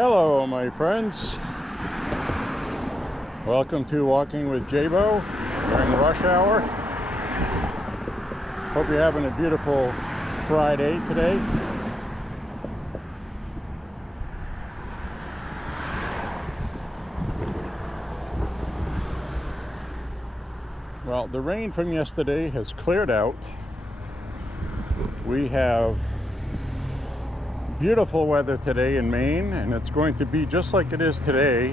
Hello, my friends. Welcome to Walking with J.Beau during rush hour. Hope you're having a beautiful Friday today. Well, the rain from yesterday has cleared out. We have beautiful weather today in Maine, and it's going to be just like it is today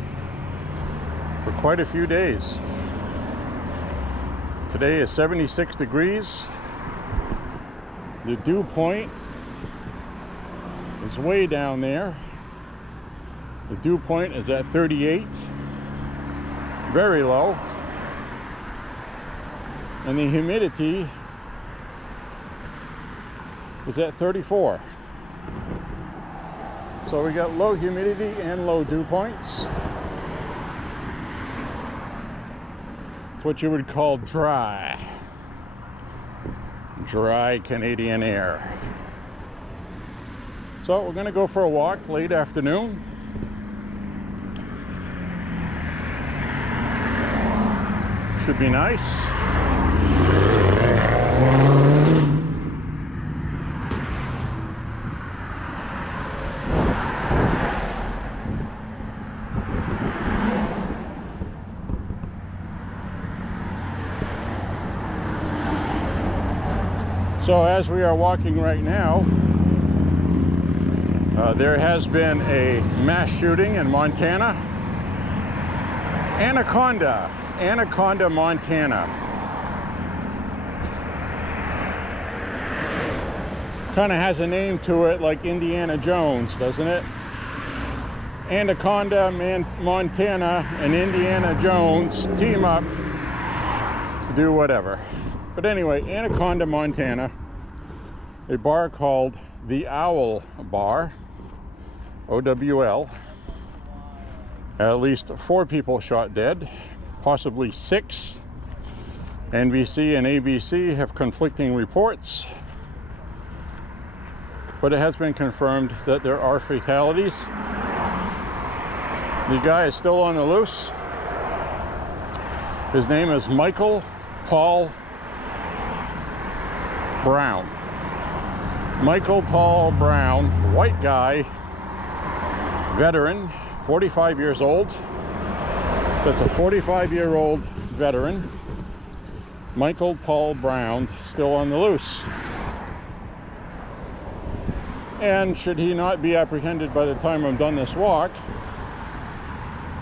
for quite a few days. Today is 76 degrees. The dew point is way down there. The dew point is at 38, very low. And the humidity is at 34. So we got low humidity and low dew points. It's what you would call dry Canadian air. So we're going to go for a walk late afternoon. Should be nice. So as we are walking right now, there has been a mass shooting in Montana. Anaconda, Montana. Kind of has a name to it like Indiana Jones, doesn't it? Anaconda, Montana, and Indiana Jones team up to do whatever. But anyway, Anaconda, Montana, a bar called the Owl Bar, OWL. At least 4 people shot dead, possibly 6. NBC and ABC have conflicting reports, but it has been confirmed that there are fatalities. The guy is still on the loose. His name is Michael Paul Brown. Michael Paul Brown, white guy, veteran, 45 years old. That's a 45-year-old veteran. Michael Paul Brown, still on the loose. And should he not be apprehended by the time I'm done this walk,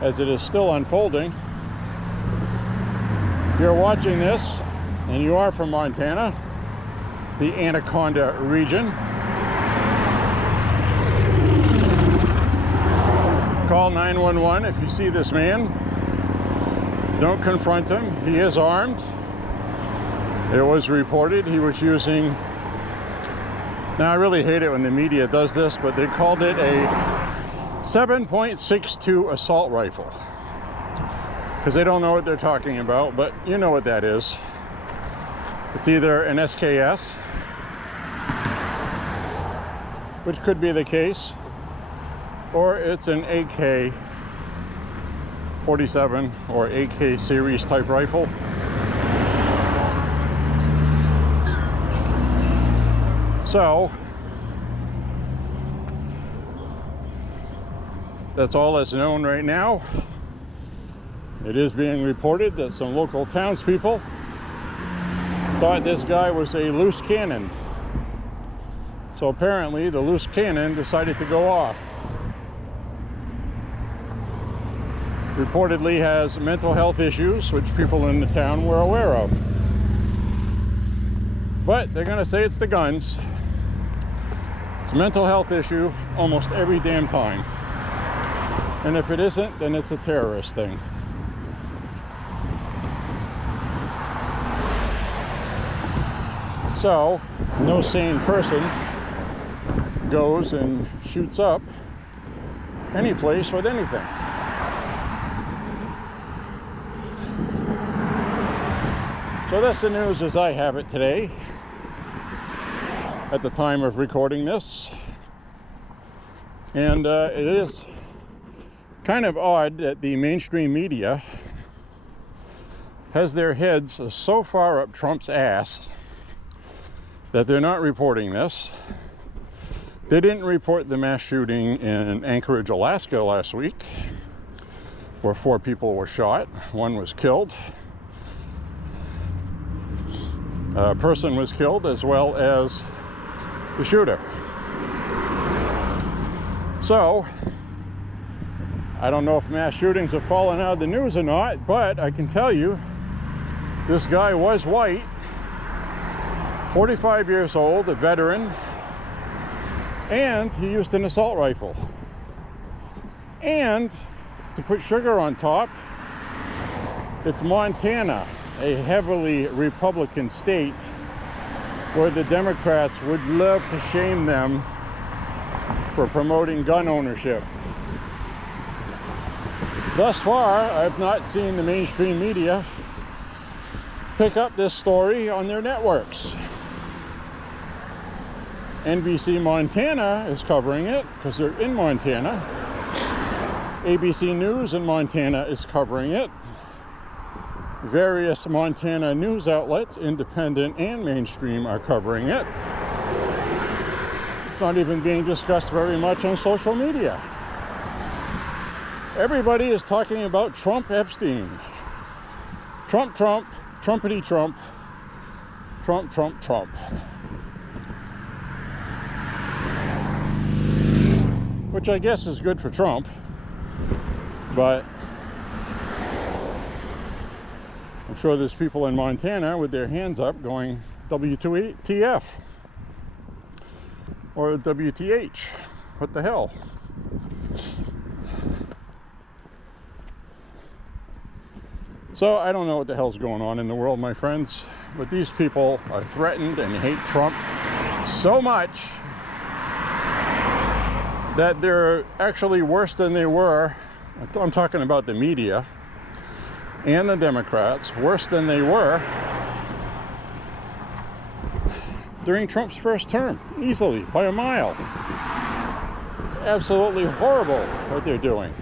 as it is still unfolding, if you're watching this and you are from Montana, the Anaconda region, call 911 if you see this man. Don't confront him. He is armed. It was reported he was using, now I really hate it when the media does this, but they called it a 7.62 assault rifle, because they don't know what they're talking about, but you know what that is. It's either an SKS, which could be the case, or it's an AK-47 or AK series type rifle. So that's all that's known right now. It is being reported that some local townspeople thought this guy was a loose cannon. So apparently the loose cannon decided to go off. Reportedly has mental health issues, which people in the town were aware of. But they're gonna say it's the guns. It's a mental health issue almost every damn time. And if it isn't, then it's a terrorist thing. So, no sane person goes and shoots up any place with anything. So that's the news as I have it today, at the time of recording this. And it is Kind of odd that the mainstream media has their heads so far up Trump's ass that they're not reporting this. They didn't report the mass shooting in Anchorage, Alaska last week, where 4 people were shot. 1 was killed. A person was killed, as well as the shooter. So, I don't know if mass shootings have fallen out of the news or not, but I can tell you, this guy was white, 45 years old, a veteran, and he used an assault rifle. And, to put sugar on top, it's Montana, a heavily Republican state where the Democrats would love to shame them for promoting gun ownership. Thus far, I've not seen the mainstream media pick up this story on their networks. NBC Montana is covering it because they're in Montana. ABC News in Montana is covering it. Various Montana news outlets, independent and mainstream, are covering it. It's not even being discussed very much on social media. Everybody is talking about Trump Epstein. Trump, Trump, Trumpity Trump, Trump, Trump, Trump. Which I guess is good for Trump, but I'm sure there's people in Montana with their hands up going WTF or WTH. What the hell? So I don't know what the hell's going on in the world, my friends, but these people are threatened and hate Trump so much that they're actually worse than they were. I'm talking about the media and the Democrats, worse than they were during Trump's first term, easily, by a mile. It's absolutely horrible what they're doing.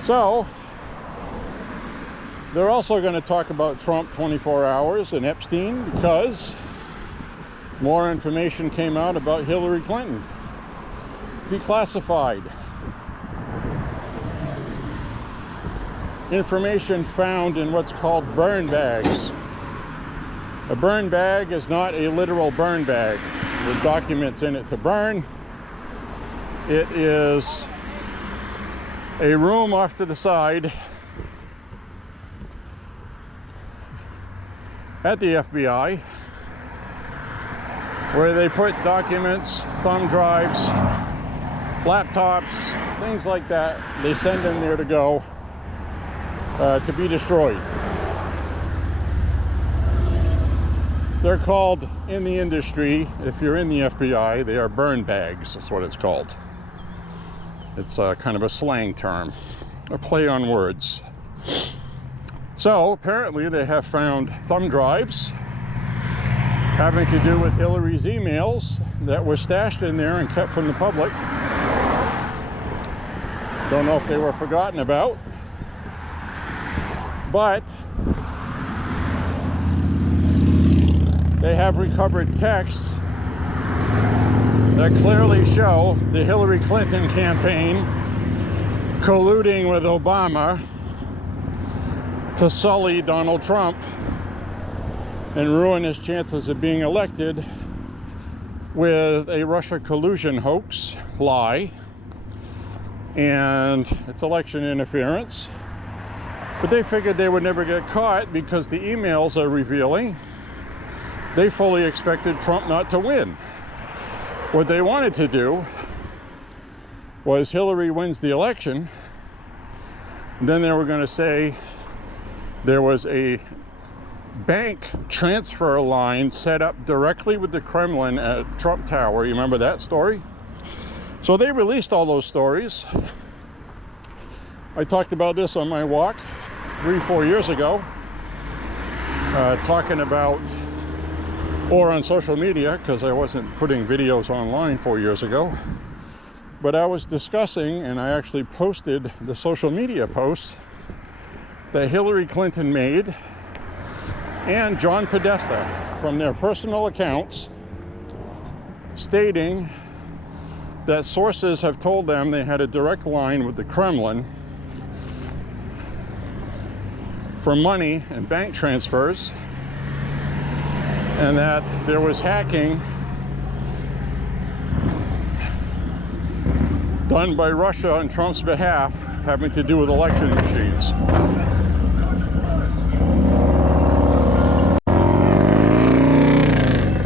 So, they're also going to talk about Trump 24 hours and Epstein because more information came out about Hillary Clinton. Declassified. Information found in what's called burn bags. A burn bag is not a literal burn bag with documents in it to burn. It is a room off to the side at the FBI where they put documents, thumb drives, laptops, things like that. They send them there to go to be destroyed. They're called, in the industry, if you're in the FBI, they are burn bags. That's what it's called. It's kind of a slang term, a play on words. So apparently they have found thumb drives having to do with Hillary's emails that were stashed in there and kept from the public. Don't know if they were forgotten about, but they have recovered texts that clearly show the Hillary Clinton campaign colluding with Obama to sully Donald Trump and ruin his chances of being elected with a Russia collusion hoax, lie, and it's election interference. But they figured they would never get caught because the emails are revealing they fully expected Trump not to win. What they wanted to do was Hillary wins the election, and then they were going to say there was a bank transfer line set up directly with the Kremlin at Trump Tower. You remember that story? So they released all those stories. I talked about this on my walk 3-4 years ago, talking about, or on social media, because I wasn't putting videos online 4 years ago, But I was discussing, and I actually posted the social media posts that Hillary Clinton made and John Podesta from their personal accounts, stating that sources have told them they had a direct line with the Kremlin for money and bank transfers, and that there was hacking done by Russia on Trump's behalf having to do with election machines.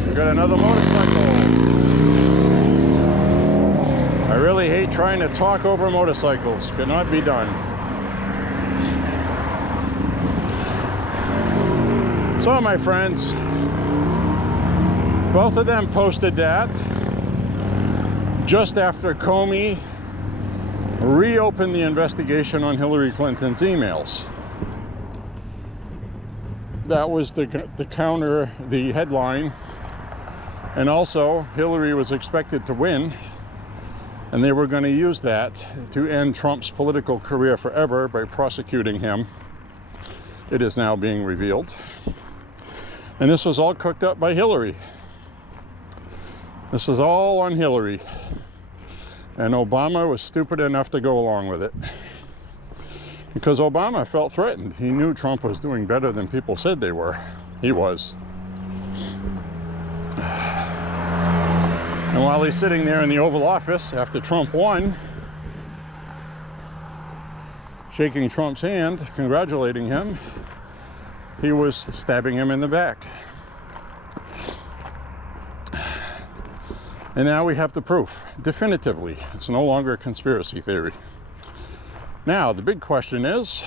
We got another motorcycle. I really hate trying to talk over motorcycles. Cannot be done. So, my friends, both of them posted that just after Comey reopened the investigation on Hillary Clinton's emails. That was the counter, the headline. And also, Hillary was expected to win, and they were going to use that to end Trump's political career forever by prosecuting him. It is now being revealed. And this was all cooked up by Hillary. This is all on Hillary. And Obama was stupid enough to go along with it. Because Obama felt threatened. He knew Trump was doing better than people said they were. He was. And while he's sitting there in the Oval Office after Trump won, shaking Trump's hand, congratulating him, he was stabbing him in the back. And now we have the proof, definitively. It's no longer a conspiracy theory. Now, the big question is,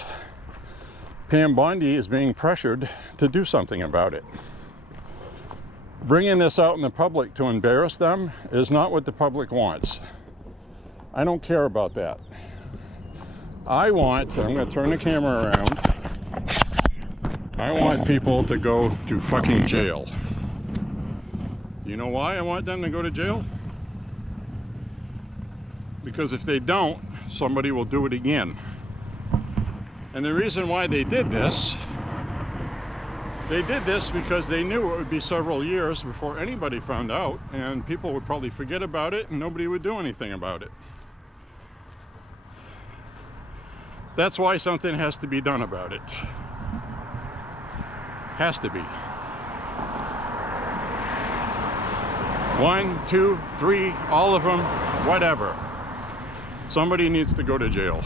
Pam Bondi is being pressured to do something about it. Bringing this out in the public to embarrass them is not what the public wants. I don't care about that. I'm going to turn the camera around. I want people to go to fucking jail. You know why I want them to go to jail? Because if they don't, somebody will do it again. And the reason why they did this because they knew it would be several years before anybody found out, and people would probably forget about it and nobody would do anything about it. That's why something has to be done about it. Has to be. 1, 2, 3, all of them, whatever. Somebody needs to go to jail.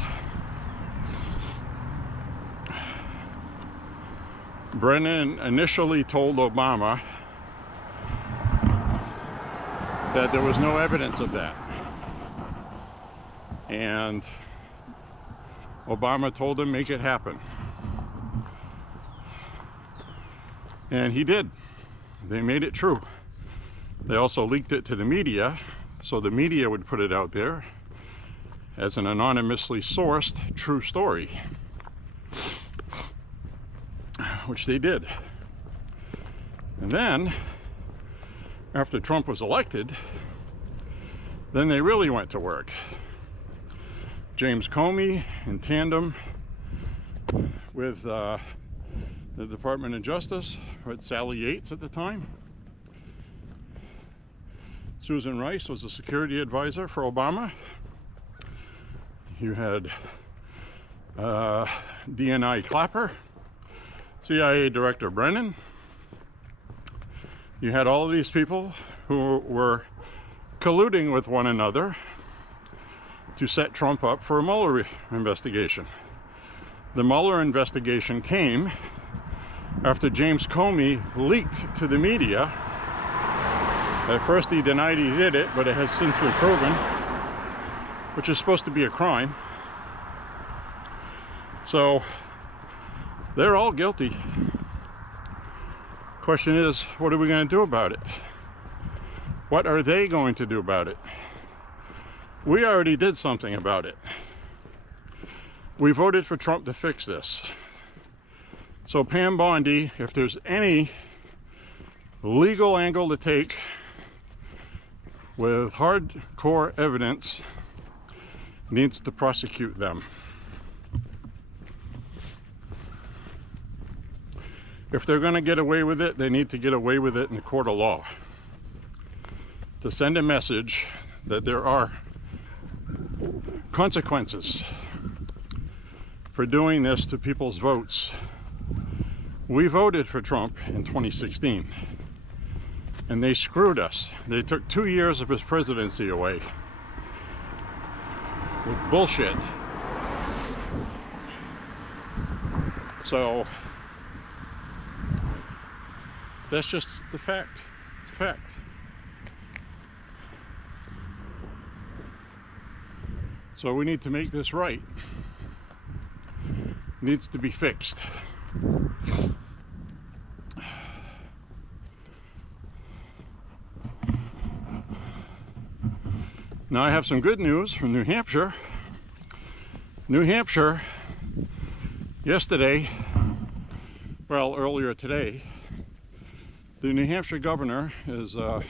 Brennan initially told Obama that there was no evidence of that. And Obama told him, make it happen. And he did. They made it true. They also leaked it to the media, so the media would put it out there as an anonymously sourced true story, which they did. And then, after Trump was elected, then they really went to work. James Comey, in tandem with the Department of Justice, with Sally Yates at the time. Susan Rice was a security advisor for Obama. You had DNI Clapper, CIA Director Brennan. You had all of these people who were colluding with one another to set Trump up for a Mueller investigation. The Mueller investigation came after James Comey leaked to the media. At first he denied he did it, but it has since been proven, which is supposed to be a crime. So they're all guilty. Question is, what are we going to do about it? What are they going to do about it? We already did something about it. We voted for Trump to fix this. So Pam Bondi, if there's any legal angle to take with hardcore evidence needs to prosecute them. If they're going to get away with it, they need to get away with it in a court of law. To send a message that there are consequences for doing this to people's votes. We voted for Trump in 2016, and they screwed us. They took 2 years of his presidency away with bullshit. So that's just the fact. It's a fact. So we need to make this right. It needs to be fixed. Now I have some good news from New Hampshire. New Hampshire, yesterday, well, earlier today, the New Hampshire governor is a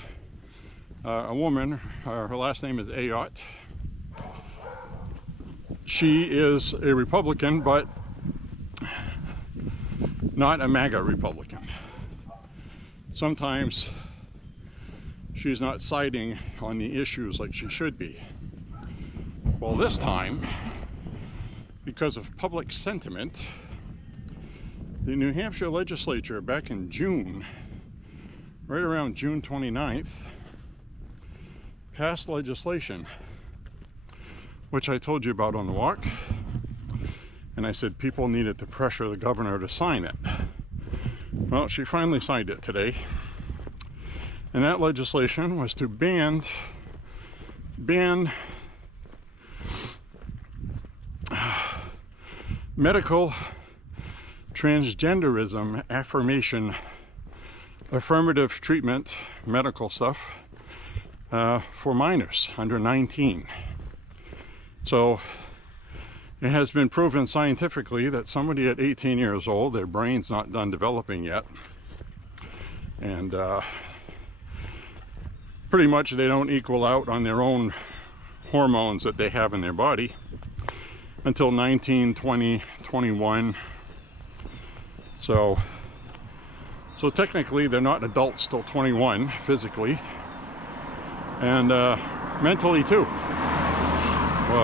woman. Her last name is Ayotte. She is a Republican, but not a MAGA Republican. Sometimes she's not siding on the issues like she should be. Well, this time, because of public sentiment, the New Hampshire legislature back in June, right around June 29th, passed legislation, which I told you about on the walk, and I said people needed to pressure the governor to sign it. Well, she finally signed it today, and that legislation was to ban medical transgenderism affirmative treatment, medical stuff for minors under 19. So it has been proven scientifically that somebody at 18 years old, their brain's not done developing yet, and pretty much they don't equal out on their own hormones that they have in their body until 19, 20, 21. So technically they're not adults till 21 physically, and mentally too.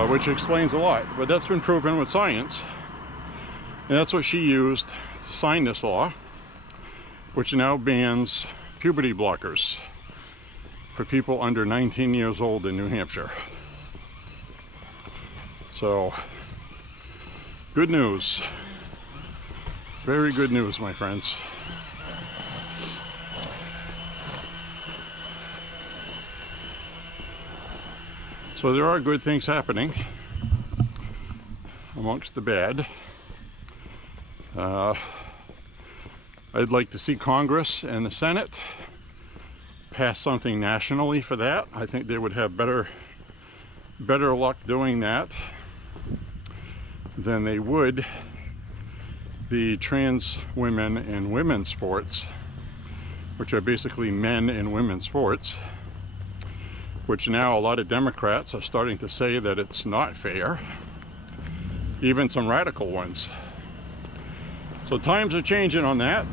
Which explains a lot, but that's been proven with science, and that's what she used to sign this law, which now bans puberty blockers for people under 19 years old in New Hampshire. So, good news. Very good news, my friends. So there are good things happening amongst the bad. I'd like to see Congress and the Senate pass something nationally for that. I think they would have better luck doing that than they would the trans women in women's sports, which are basically men in women's sports, which now a lot of Democrats are starting to say that it's not fair, even some radical ones. So times are changing on that.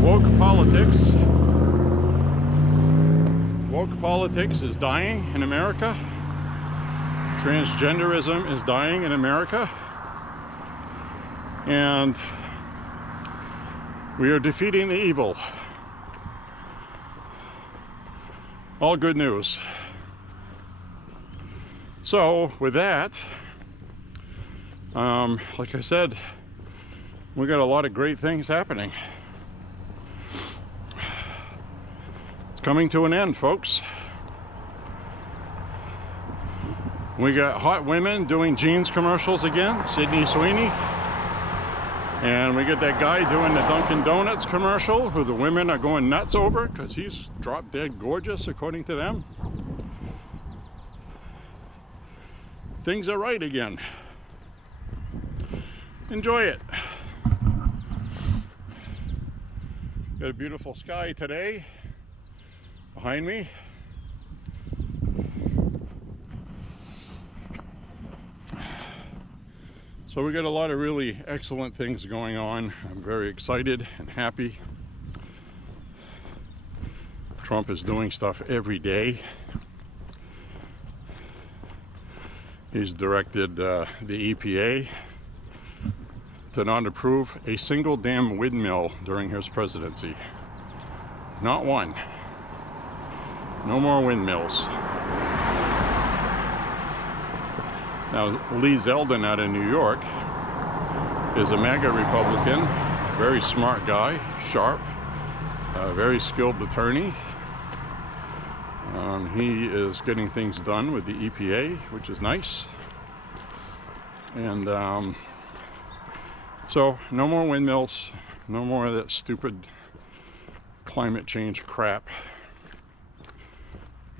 Woke politics is dying in America. Transgenderism is dying in America. And we are defeating the evil. All good news. So with that, like I said, we got a lot of great things happening. It's coming to an end, folks. We got hot women doing jeans commercials again, Sydney Sweeney. And we get that guy doing the Dunkin' Donuts commercial, who the women are going nuts over because he's drop dead gorgeous, according to them. Things are right again. Enjoy it. Got a beautiful sky today behind me. So we got a lot of really excellent things going on. I'm very excited and happy. Trump is doing stuff every day. He's directed the EPA to not approve a single damn windmill during his presidency. Not one. No more windmills. Now, Lee Zeldin out of New York is a MAGA Republican, very smart guy, sharp, very skilled attorney. He is getting things done with the EPA, which is nice. And so no more windmills, no more of that stupid climate change crap.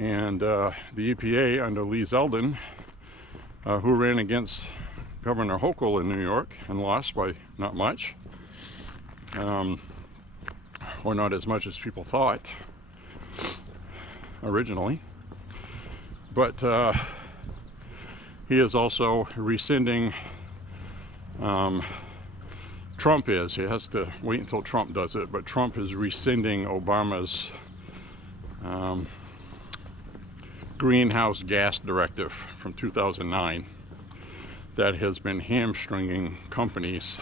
And the EPA under Lee Zeldin, who ran against Governor Hochul in New York and lost by not much, or not as much as people thought originally, but he is also rescinding, Trump is, he has to wait until Trump does it, but Trump is rescinding Obama's greenhouse gas directive from 2009 that has been hamstringing companies.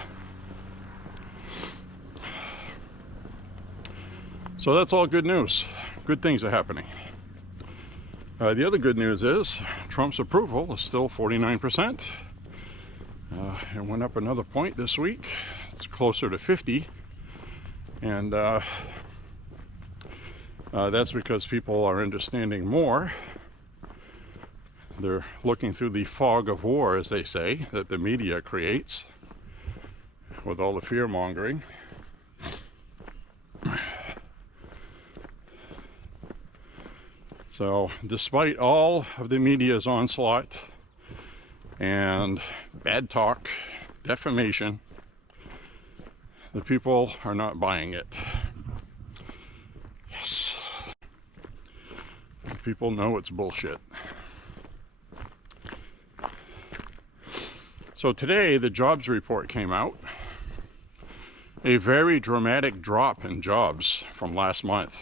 So that's all good news. Good things are happening. The other good news is Trump's approval is still 49%. It went up another point this week. It's closer to 50. And that's because people are understanding more. They're looking through the fog of war, as they say, that the media creates with all the fear mongering. So despite all of the media's onslaught and bad talk, defamation, the people are not buying it. Yes. The people know it's bullshit. So today the jobs report came out. A very dramatic drop in jobs from last month.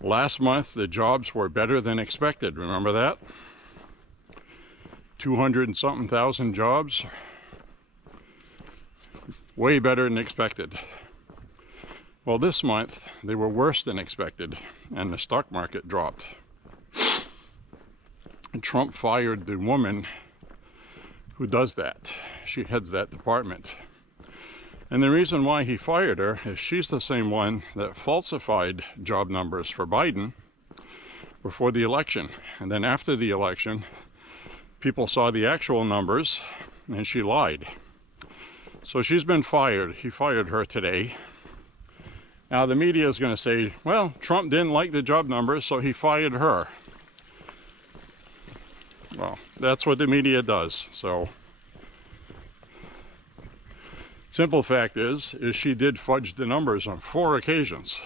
Last month, the jobs were better than expected. Remember that? 200 and something thousand jobs. Way better than expected. Well, this month, they were worse than expected, and the stock market dropped. And Trump fired the woman who does that. She heads that department. And the reason why he fired her is she's the same one that falsified job numbers for Biden before the election. And then after the election, people saw the actual numbers and she lied. So she's been fired. He fired her today. Now the media is going to say, well, Trump didn't like the job numbers, so he fired her. Well, that's what the media does. So simple fact is she did fudge the numbers on 4 occasions.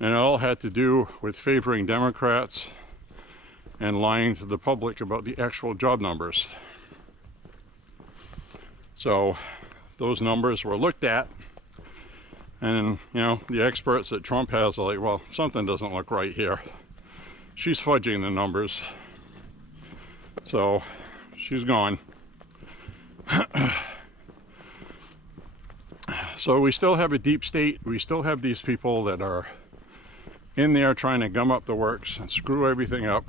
And it all had to do with favoring Democrats and lying to the public about the actual job numbers. So those numbers were looked at, and you know, the experts that Trump has are like, well, something doesn't look right here. She's fudging the numbers. So she's gone. So we still have a deep state. We still have these people that are in there trying to gum up the works and screw everything up.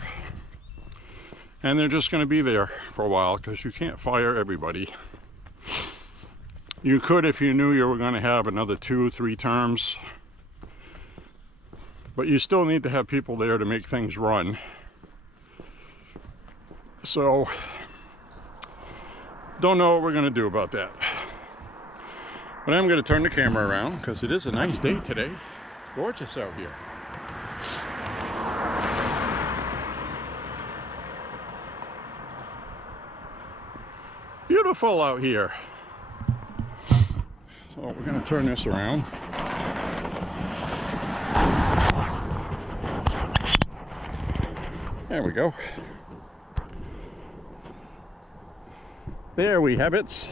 And they're just going to be there for a while because you can't fire everybody. You could if you knew you were going to have another 2-3 terms. But you still need to have people there to make things run. So, don't know what we're going to do about that. But I'm going to turn the camera around because it is a nice day today. It's gorgeous out here. Beautiful out here. So we're going to turn this around. There we go. There we have it.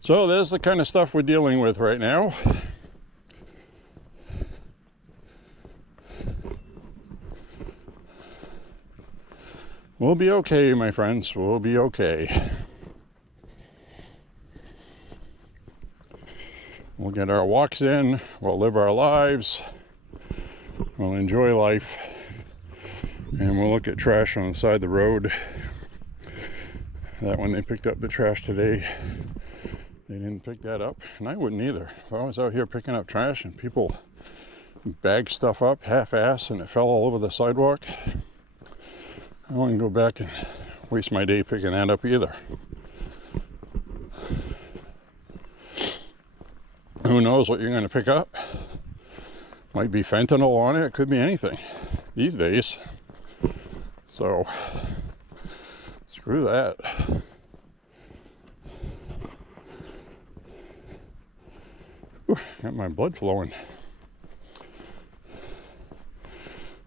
So there's the kind of stuff we're dealing with right now. We'll be okay, my friends. We'll be okay. We'll get our walks in. We'll live our lives. We'll enjoy life. And we'll look at trash on the side of the road. That when they picked up the trash today, they didn't pick that up. And I wouldn't either. If I was out here picking up trash and people bag stuff up half-ass and it fell all over the sidewalk, I wouldn't go back and waste my day picking that up either. Who knows what you're going to pick up? Might be fentanyl on it. It could be anything these days. So, screw that. Ooh, got my blood flowing.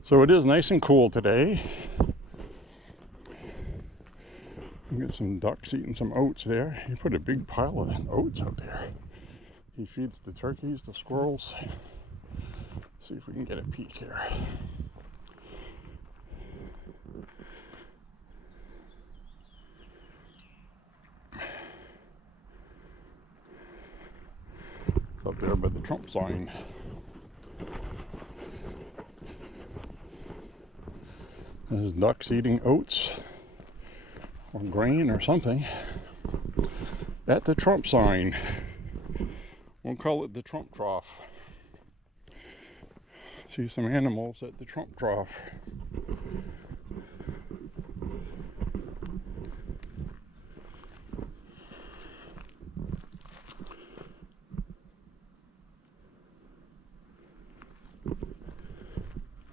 So it is nice and cool today. Get some ducks eating some oats there. He put a big pile of oats out there. He feeds the turkeys, the squirrels. See if we can get a peek here. It's up there by the Trump sign. There's ducks eating oats or grain or something at the Trump sign. We'll call it the Trump trough. See some animals at the Trump trough.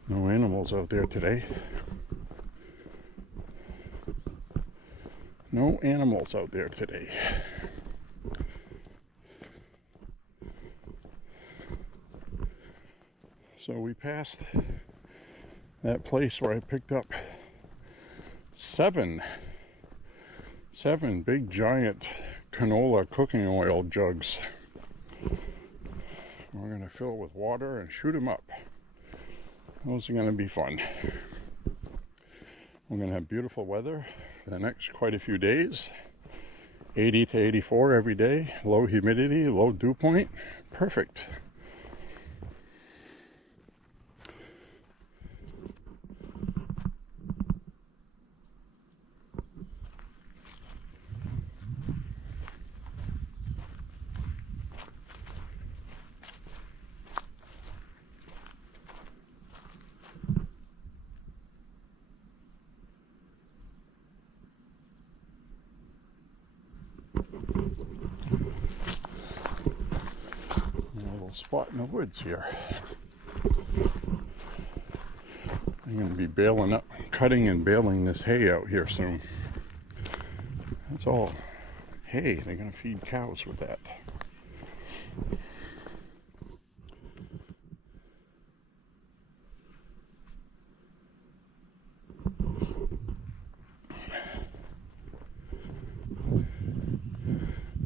No animals out there today. No animals out there today. So we passed that place where I picked up seven big giant canola cooking oil jugs. We're going to fill with water and shoot them up. Those are going to be fun. We're going to have beautiful weather for the next quite a few days. 80 to 84 every day. Low humidity, low dew point. Perfect. Spot in the woods here. I'm going to be baling up, cutting and baling this hay out here soon. That's all hay. They're going to feed cows with that.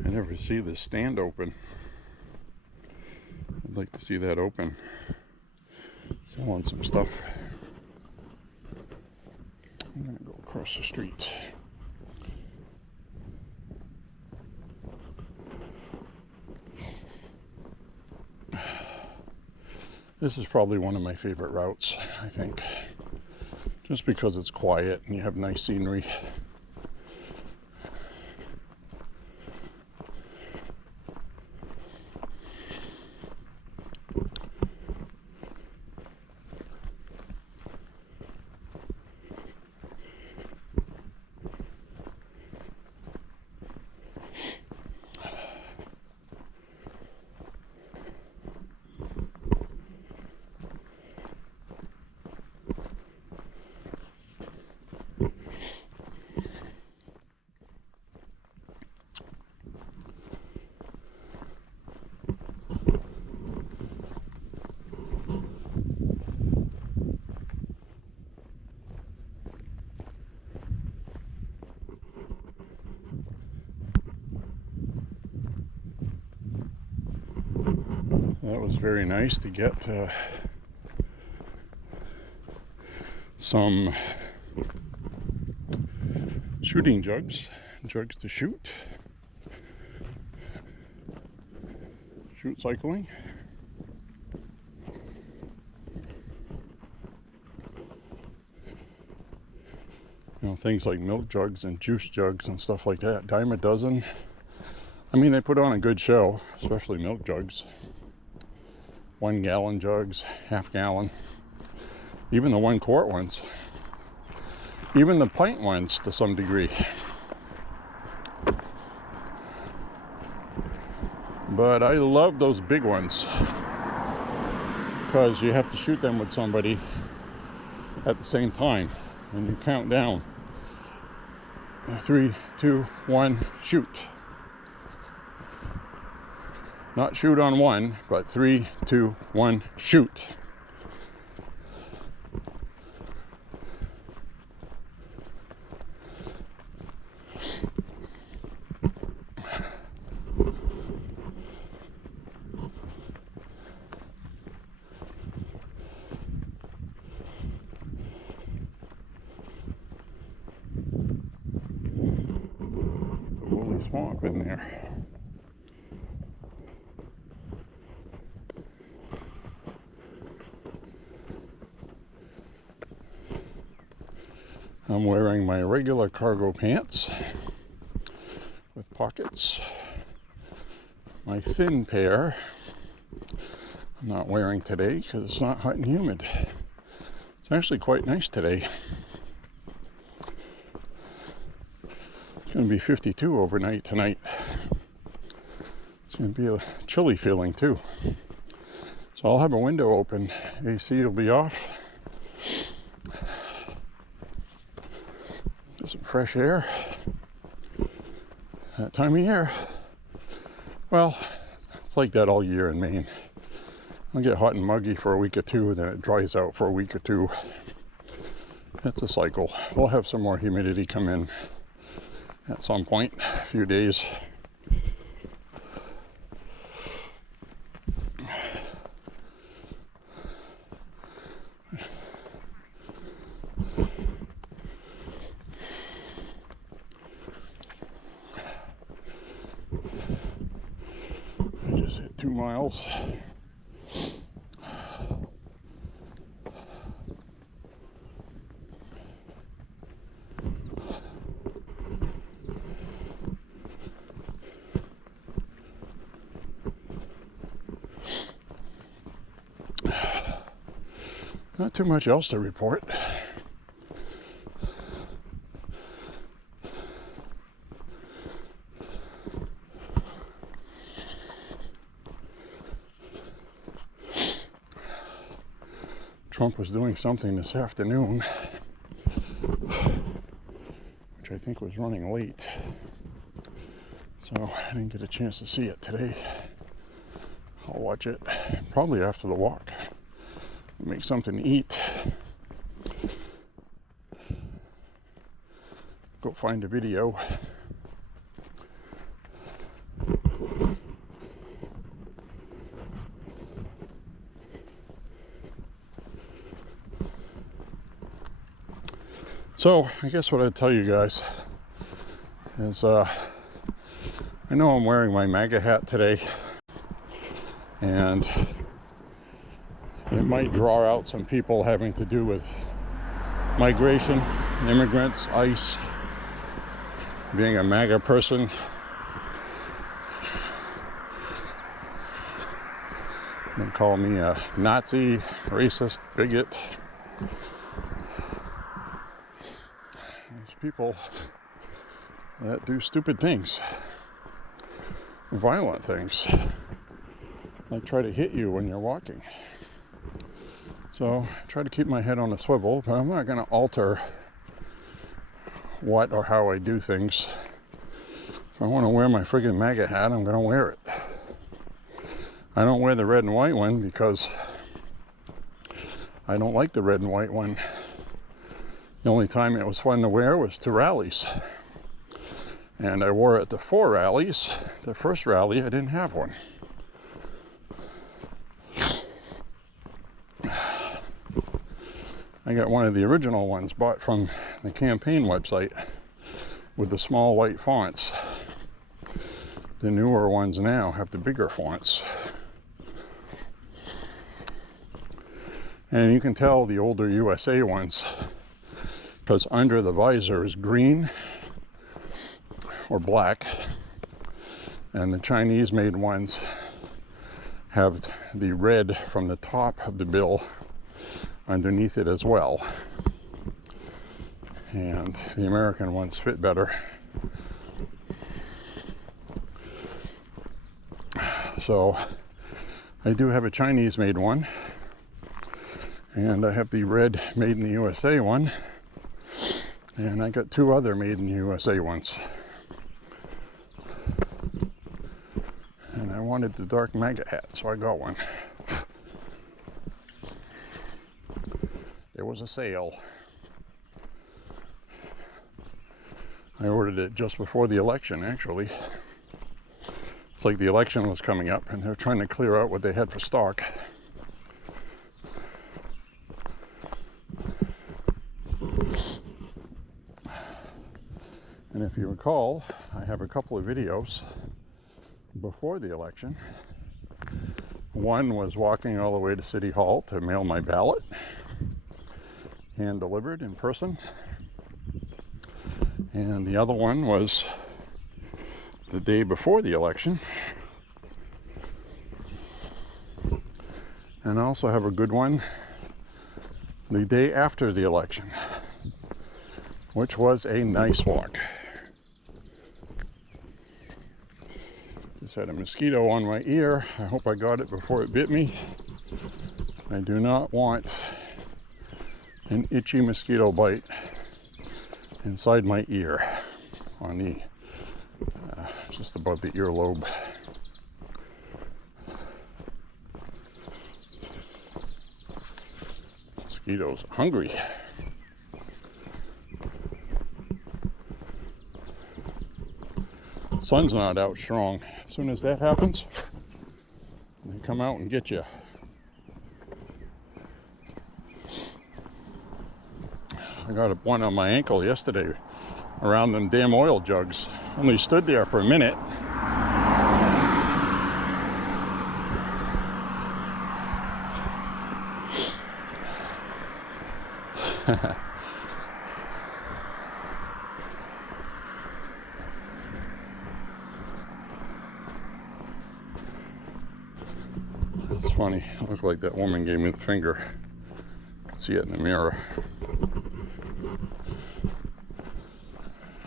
I never see this stand open. I'd like to see that open. Selling some stuff. I'm gonna go across the street. This is probably one of my favorite routes, I think. Just because it's quiet and you have nice scenery. That was very nice to get some shooting jugs to shoot cycling. You know, things like milk jugs and juice jugs and stuff like that, dime a dozen. I mean, they put on a good show, especially milk jugs. 1 gallon jugs, half gallon, even the 1 quart ones, even the pint ones to some degree. But I love those big ones because you have to shoot them with somebody at the same time, and you count down. 3, 2, 1, shoot. Not shoot on 1, but 3, 2, 1, shoot. The woolly swamp in there. I'm wearing my regular cargo pants with pockets. My thin pair I'm not wearing today because it's not hot and humid. It's actually quite nice today. It's going to be 52 overnight tonight. It's going to be a chilly feeling too. So I'll have a window open. AC will be off. Get some fresh air. That time of year. Well, it's like that all year in Maine. I'll get hot and muggy for a week or two, then it dries out for a week or two. It's a cycle. We'll have some more humidity come in at some point, a few days. I just hit 2 miles. Not too much else to report. Trump was doing something this afternoon, which I think was running late. So I didn't get a chance to see it today. I'll watch it probably after the walk. Make something to eat. Go find a video. So I guess what I'd tell you guys is I know I'm wearing my MAGA hat today, and it might draw out some people having to do with migration, immigrants, ICE, being a MAGA person. They call me a Nazi, racist, bigot. There's people that do stupid things, violent things, like try to hit you when you're walking. So I try to keep my head on a swivel, but I'm not going to alter what or how I do things. If I want to wear my friggin' MAGA hat, I'm going to wear it. I don't wear the red and white one because I don't like the red and white one. The only time it was fun to wear was to rallies. And I wore it to 4 rallies. The first rally, I didn't have one. I got one of the original ones bought from the campaign website with the small white fonts. The newer ones now have the bigger fonts. And you can tell the older USA ones because under the visor is green or black, and the Chinese made ones have the red from the top of the bill underneath it as well. And the American ones fit better. So I do have a Chinese made one, and I have the red made in the USA one, and I got two other made in the USA ones. And I wanted the dark MAGA hat, so I got one. There was a sale. I ordered it just before the election, actually. It's like the election was coming up and they're trying to clear out what they had for stock. And if you recall, I have a couple of videos before the election. One was walking all the way to City Hall to mail my ballot, hand delivered in person. And the other one was the day before the election. And I also have a good one the day after the election, which was a nice walk. Just had a mosquito on my ear. I hope I got it before it bit me. I do not want an itchy mosquito bite inside my ear on the just above the earlobe. Mosquitoes are hungry. Sun's not out strong. As soon as that happens, they come out and get you. I got one on my ankle yesterday around them damn oil jugs. Only stood there for a minute. It's funny. It looked like that woman gave me the finger. I could see it in the mirror.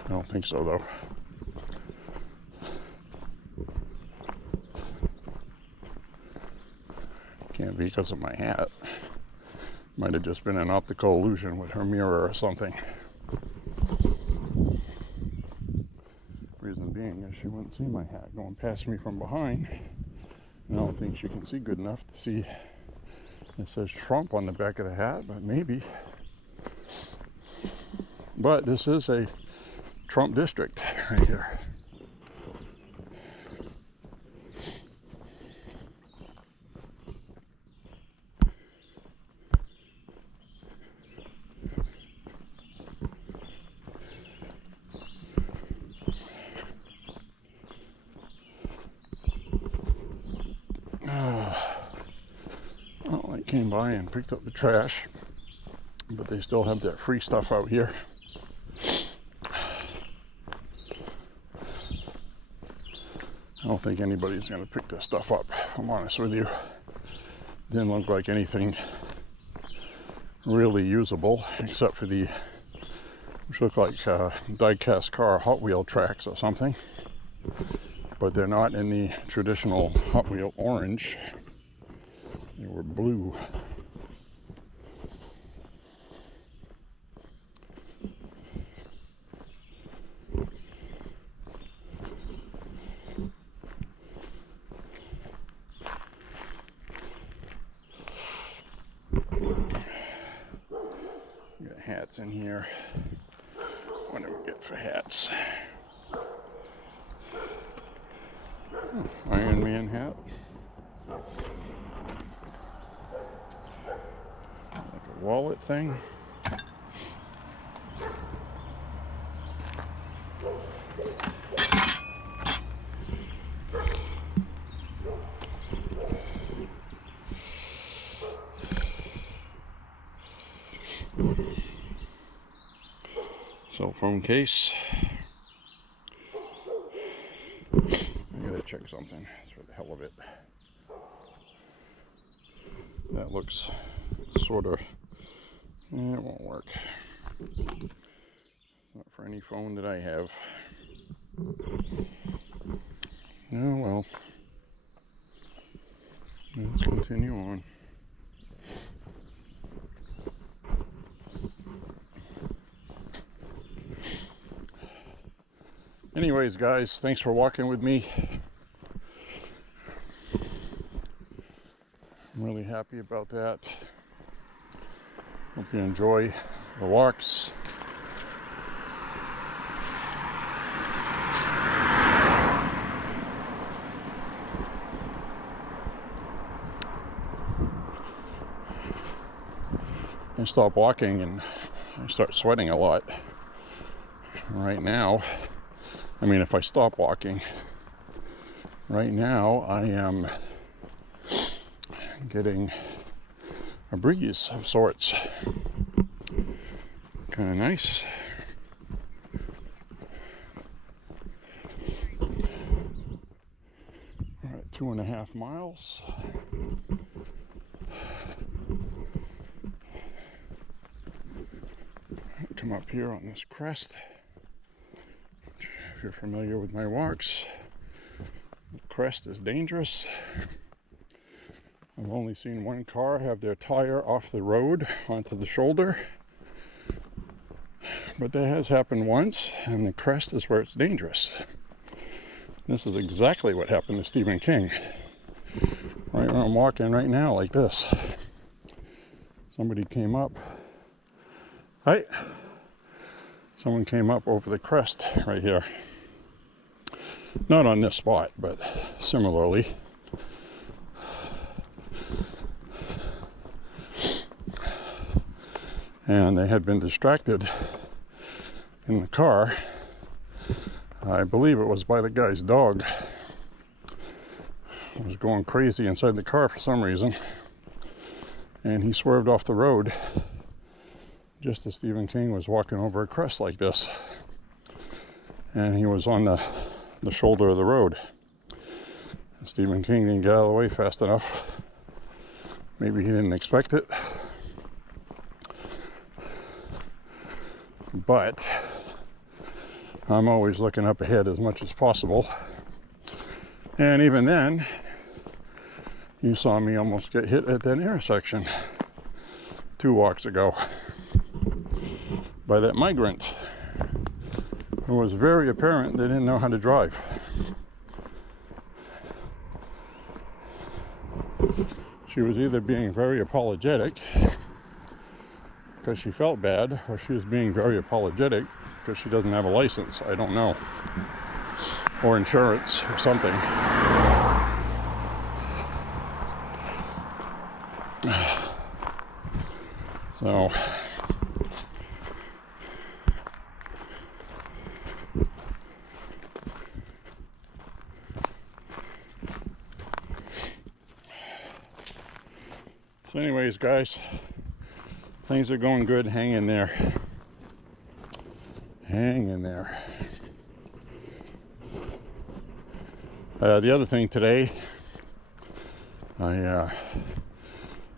I don't think so, though. Can't be because of my hat. Might have just been an optical illusion with her mirror or something. Reason being is she wouldn't see my hat going past me from behind. And I don't think she can see good enough to see it says Trump on the back of the hat, but maybe. But this is a Trump district right here. Well, I came by and picked up the trash, but they still have that free stuff out here. I don't think anybody's going to pick this stuff up, if I'm honest with you. Didn't look like anything really usable, except for the, which look like die-cast car Hot Wheel tracks or something. But they're not in the traditional Hot Wheel orange. They were blue. We got hats in here. What do we get for hats? Iron Man hat. Like a wallet thing. Cell phone case. I gotta check something for the hell of it. That looks sort of, it won't work. Not for any phone that I have. Oh well. Let's continue on. Anyways, guys, thanks for walking with me. I'm really happy about that. Hope you enjoy the walks. I stop walking and I start sweating a lot. Right now, I mean, if I stop walking, right now I am getting a breeze of sorts. Kind of nice. We're at 2.5 miles. Come up here on this crest. If you're familiar with my walks, the crest is dangerous. I've only seen one car have their tire off the road onto the shoulder, but that has happened once, and the crest is where it's dangerous. This is exactly what happened to Stephen King. Right where I'm walking right now, like this. Somebody came up. Hi. Someone came up over the crest right here. Not on this spot, but similarly. And they had been distracted in the car. I believe it was by the guy's dog. It was going crazy inside the car for some reason. And he swerved off the road just as Stephen King was walking over a crest like this. And he was on the shoulder of the road. Stephen King didn't get out of the way fast enough. Maybe he didn't expect it. But I'm always looking up ahead as much as possible. And even then, you saw me almost get hit at that intersection 2 walks ago by that migrant. It was very apparent they didn't know how to drive. She was either being very apologetic because she felt bad, or she was being very apologetic because she doesn't have a license. I don't know. Or insurance or something. So anyways, guys, things are going good. Hang in there. Hang in there. The other thing today,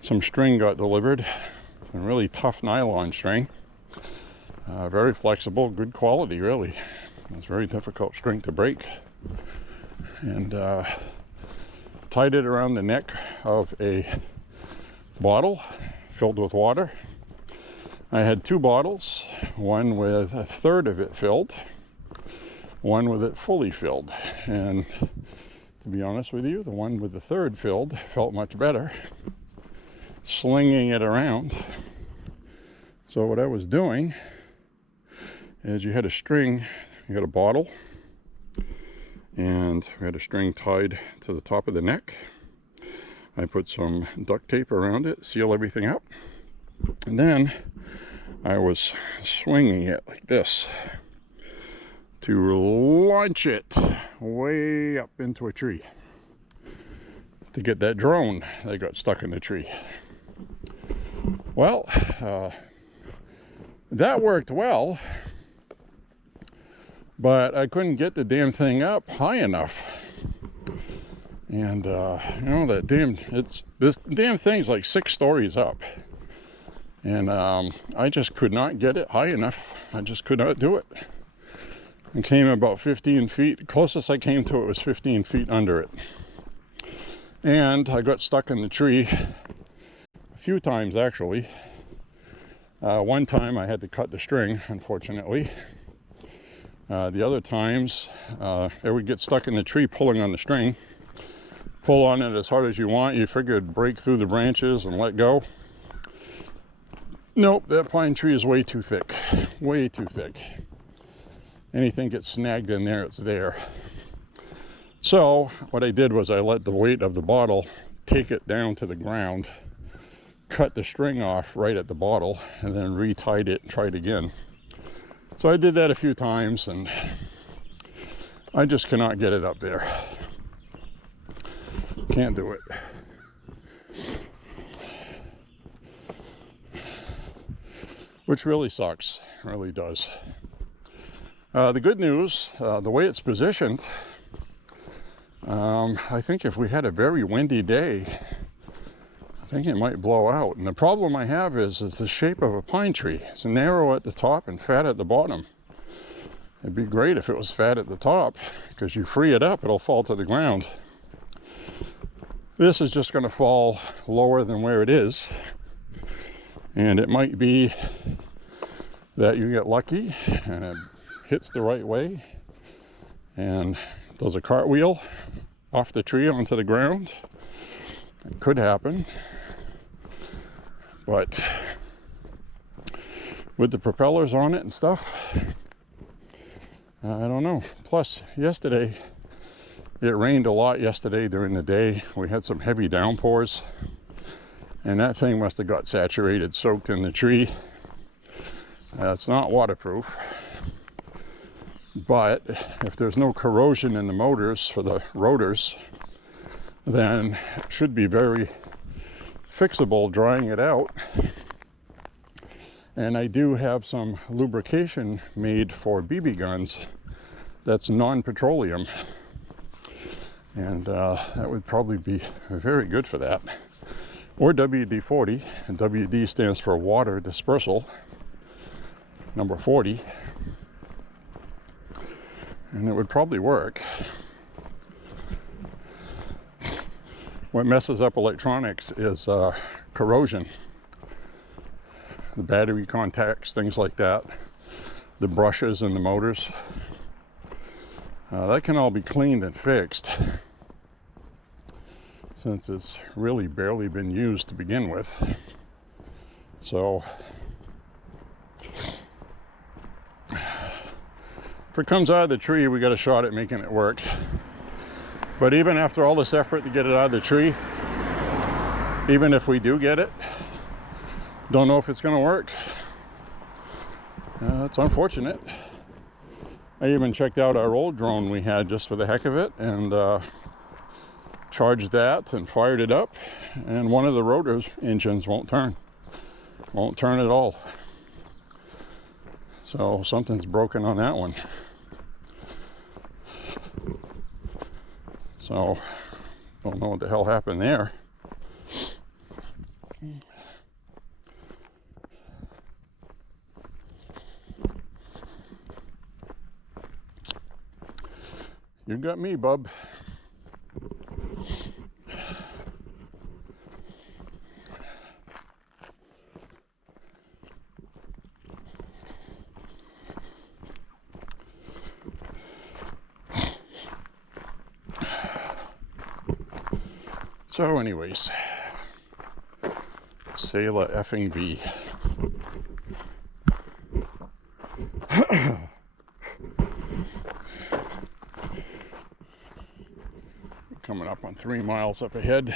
some string got delivered. Some really tough nylon string. Very flexible, good quality, really. It's very difficult string to break. And tied it around the neck of a bottle filled with water. I had 2 bottles, one with 1/3 of it filled, one with it fully filled. And to be honest with you, the one with the 1/3 filled felt much better, slinging it around. So what I was doing is, you had a string, you had a bottle, and we had a string tied to the top of the neck. I put some duct tape around it, seal everything up, And then I was swinging it like this to launch it way up into a tree to get that drone that got stuck in the tree. Well, that worked well, but I couldn't get the damn thing up high enough. And you know, this damn thing's like 6 stories up, and I just could not get it high enough. I just could not do it. I came about 15 feet. The closest I came to it was 15 feet under it, and I got stuck in the tree a few times actually. One time I had to cut the string, unfortunately. The other times it would get stuck in the tree pulling on the string. Pull on it as hard as you want. You figure it'd break through the branches and let go. Nope, that pine tree is way too thick. Way too thick. Anything gets snagged in there, it's there. So what I did was I let the weight of the bottle take it down to the ground, cut the string off right at the bottle, and then retied it and tried again. So I did that a few times, and I just cannot get it up there. Can't do it. Which really sucks, really does. The good news, the way it's positioned, I think if we had a very windy day, I think it might blow out. And the problem I have is the shape of a pine tree. It's narrow at the top and fat at the bottom. It'd be great if it was fat at the top, because you free it up, it'll fall to the ground. This is just going to fall lower than where it is, and it might be that you get lucky and it hits the right way and does a cartwheel off the tree onto the ground. It could happen, but with the propellers on it and stuff, I don't know. Plus, yesterday, it rained a lot yesterday during the day. We had some heavy downpours, and that thing must have got saturated, soaked in the tree. It's not waterproof, but if there's no corrosion in the motors for the rotors, then it should be very fixable drying it out. And I do have some lubrication made for BB guns that's non-petroleum. And that would probably be very good for that. Or WD-40, and WD stands for water dispersal, number 40. And it would probably work. What messes up electronics is corrosion. The battery contacts, things like that. The brushes in the motors. That can all be cleaned and fixed, since it's really barely been used to begin with. So if it comes out of the tree, we got a shot at making it work. But even after all this effort to get it out of the tree, even if we do get it, don't know if it's going to work. It's unfortunate. I even checked out our old drone we had just for the heck of it, and charged that and fired it up, and one of the rotors engines won't turn at all. So something's broken on that one. So don't know what the hell happened there. You got me, bub. So anyways, Sailor effing V. Coming up on 3 miles up ahead.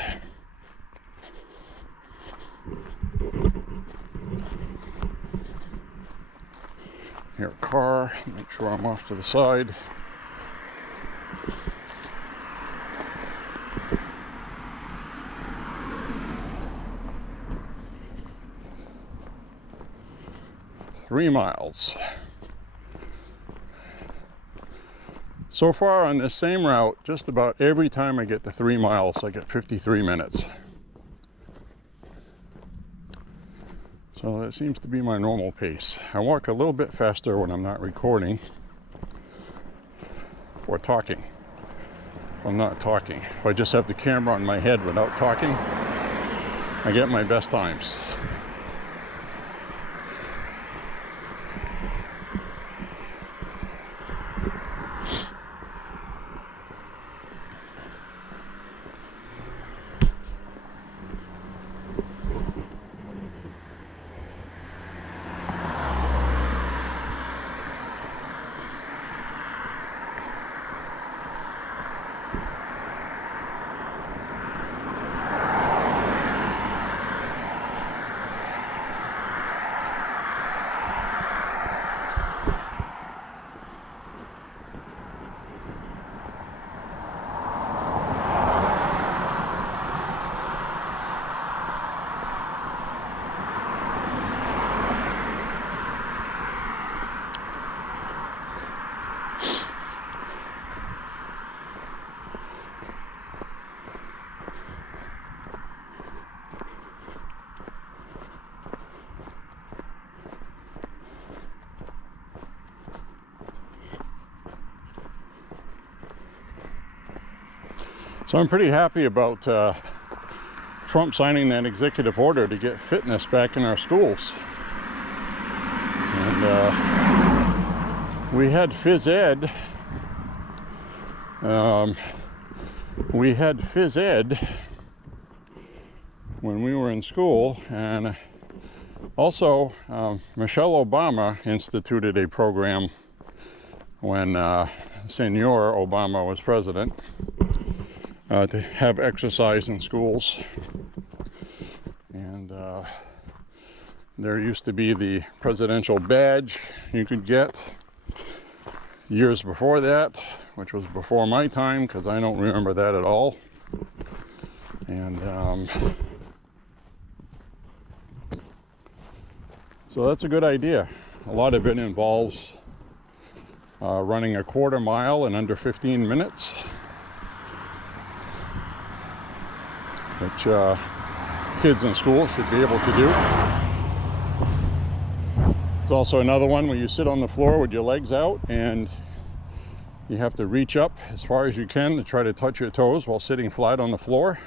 Here, car, make sure I'm off to the side. Three miles. So far on this same route, just about every time I get to 3 miles, I get 53 minutes. So that seems to be my normal pace. I walk a little bit faster when I'm not recording or talking. If I'm not talking. If I just have the camera on my head without talking, I get my best times. So I'm pretty happy about Trump signing that executive order to get fitness back in our schools. And we had phys ed. When we were in school, and also Michelle Obama instituted a program when Senor Obama was president. To have exercise in schools, and there used to be the presidential badge you could get years before that, which was before my time because I don't remember that at all. And so that's a good idea. A lot of it involves running a quarter mile in under 15 minutes. Which kids in school should be able to do. There's also another one where you sit on the floor with your legs out and you have to reach up as far as you can to try to touch your toes while sitting flat on the floor.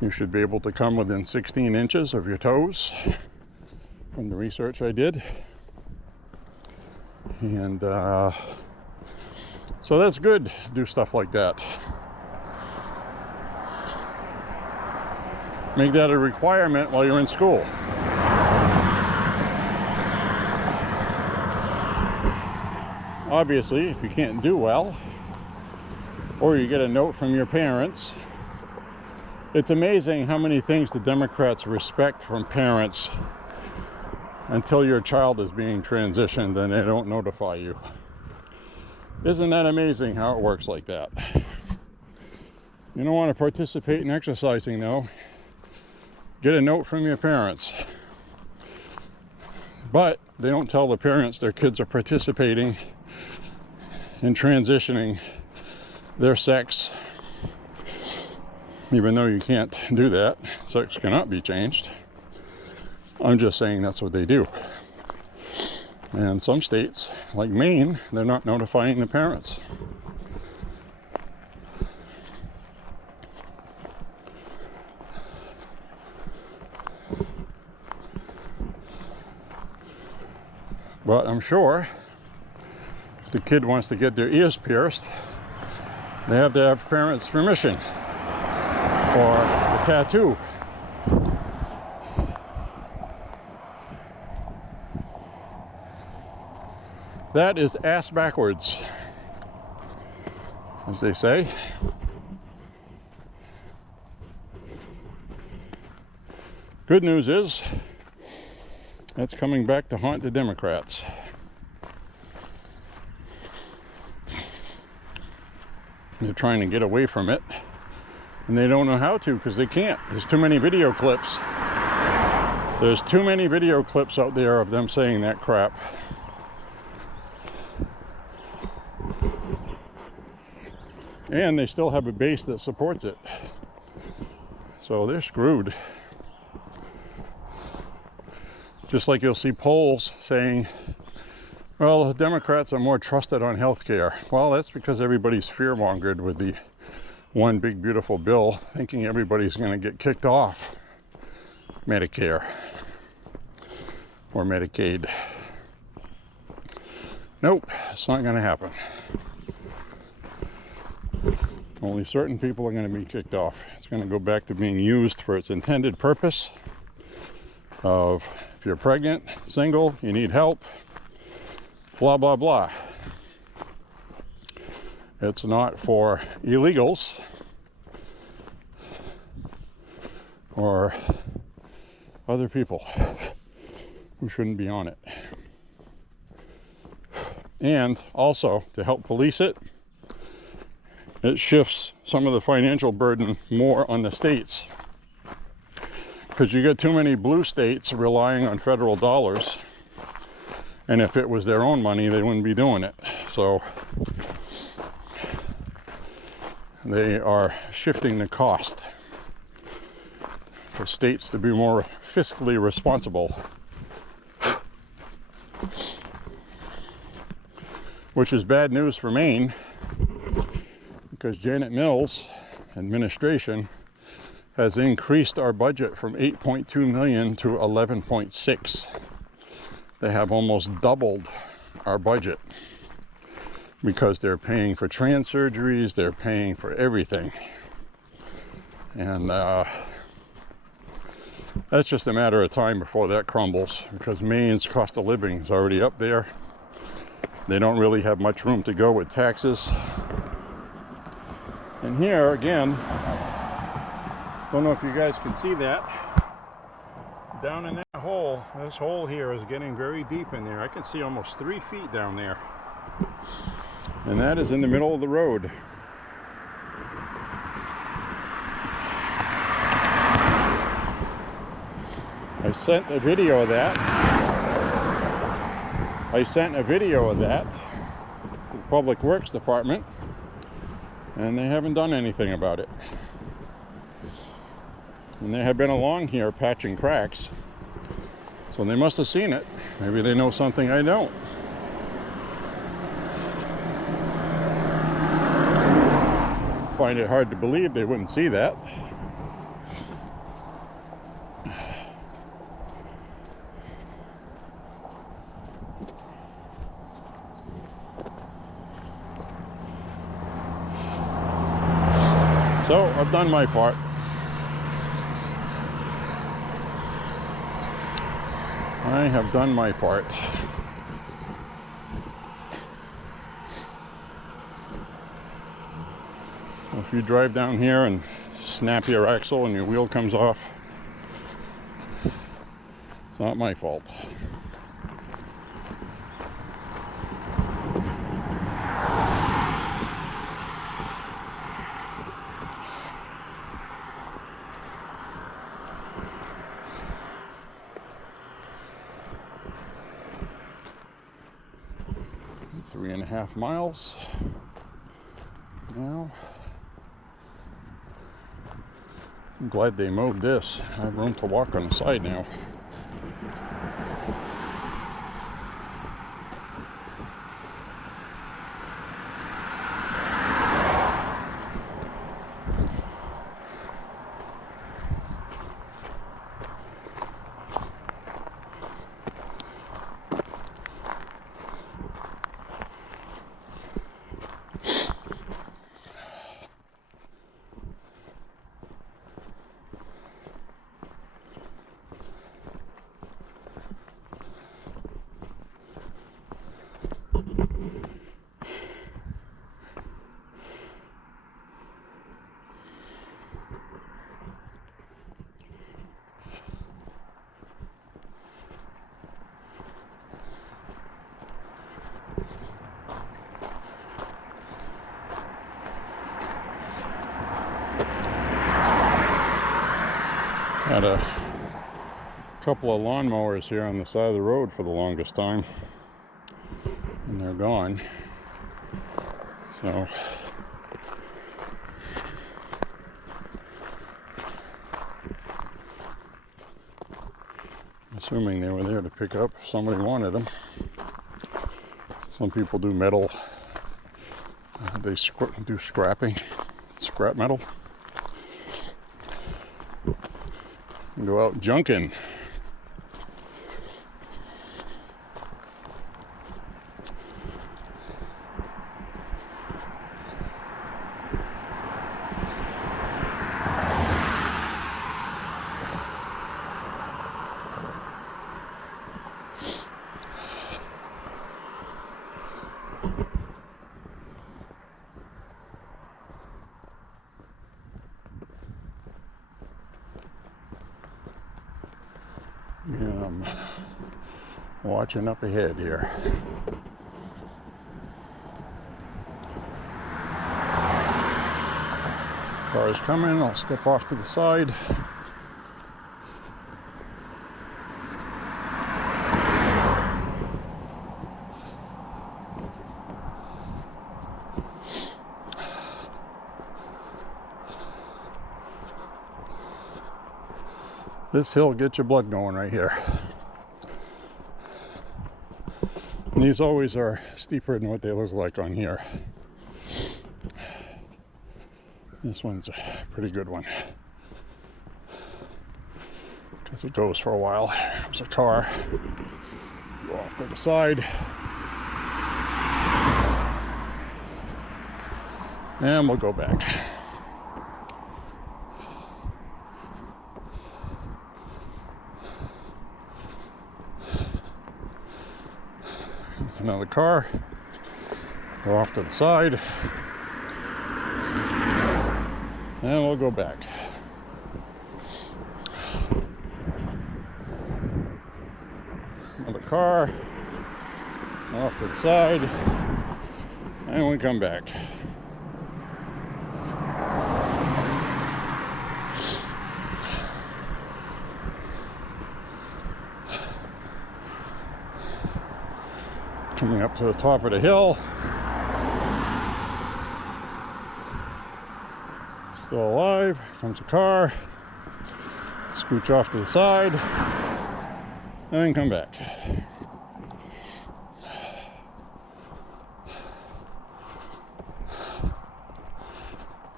You should be able to come within 16 inches of your toes from the research I did. And so that's good to do stuff like that. Make that a requirement while you're in school. Obviously, if you can't do well, or you get a note from your parents, it's amazing how many things the Democrats respect from parents until your child is being transitioned and they don't notify you. Isn't that amazing how it works like that? You don't want to participate in exercising though. Get a note from your parents. But they don't tell the parents their kids are participating in transitioning their sex. Even though you can't do that, sex cannot be changed. I'm just saying that's what they do. And some states, like Maine, they're not notifying the parents. But I'm sure if the kid wants to get their ears pierced, they have to have parents' permission. Or a tattoo. That is ass backwards, as they say. Good news is, That's coming back to haunt the Democrats. They're trying to get away from it, and they don't know how to because they can't. There's too many video clips. There's too many video clips out there of them saying that crap. And they still have a base that supports it. So they're screwed. Just like you'll see polls saying, well, the Democrats are more trusted on health care. Well, that's because everybody's fear-mongered with the one big beautiful bill, thinking everybody's going to get kicked off Medicare or Medicaid. Nope, it's not going to happen. Only certain people are going to be kicked off. It's going to go back to being used for its intended purpose of if you're pregnant, single, you need help, blah, blah, blah. It's not for illegals or other people who shouldn't be on it. And also, to help police it, it shifts some of the financial burden more on the states. Because you get too many blue states relying on federal dollars, and if it was their own money, they wouldn't be doing it. So they are shifting the cost for states to be more fiscally responsible, which is bad news for Maine, because Janet Mills' administration has increased our budget from 8.2 million to 11.6. They have almost doubled our budget because they're paying for trans surgeries, they're paying for everything. And that's just a matter of time before that crumbles, because Maine's cost of living is already up there. They don't really have much room to go with taxes. And here, again, don't know if you guys can see that. Down in that hole, this hole here is getting very deep in there. I can see almost 3 feet down there. And that is in the middle of the road. I sent a video of that. To the Public Works Department, and they haven't done anything about it. And they have been along here patching cracks, so they must have seen it. Maybe they know something I don't. Find it hard to believe they wouldn't see that. So I've done my part. I have done my part. If you drive down here and snap your axle and your wheel comes off, it's not my fault. Three and a half miles now. I'm glad they mowed this. I have room to walk on the side now. Had a couple of lawnmowers here on the side of the road for the longest time, and they're gone. So assuming they were there to pick up if somebody wanted them. Some people do metal. They do scrapping, scrap metal. And go out junking. And I'm watching up ahead here. Car's coming, I'll step off to the side. This hill gets your blood going right here. And these always are steeper than what they look like on here. This one's a pretty good one, because it goes for a while. There's a car. Go off to the side. And we'll go back. Another car. Go off to the side. And we'll go back. Another car. Off to the side. And we come back. Coming up to the top of the hill. Still alive. Comes a car. Scooch off to the side. And then come back.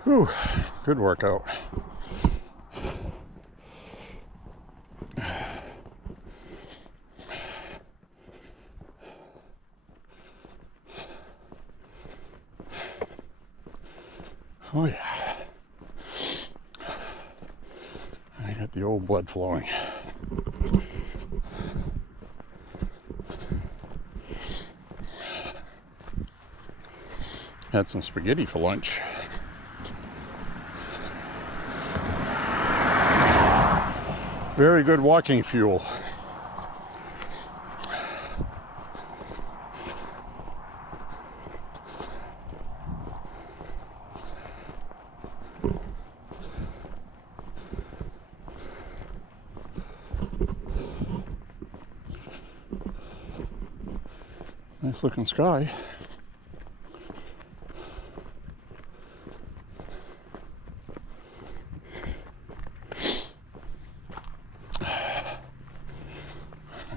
Whew, good workout. Oh yeah, I got the old blood flowing. Had some spaghetti for lunch. Very good walking fuel. Nice looking sky.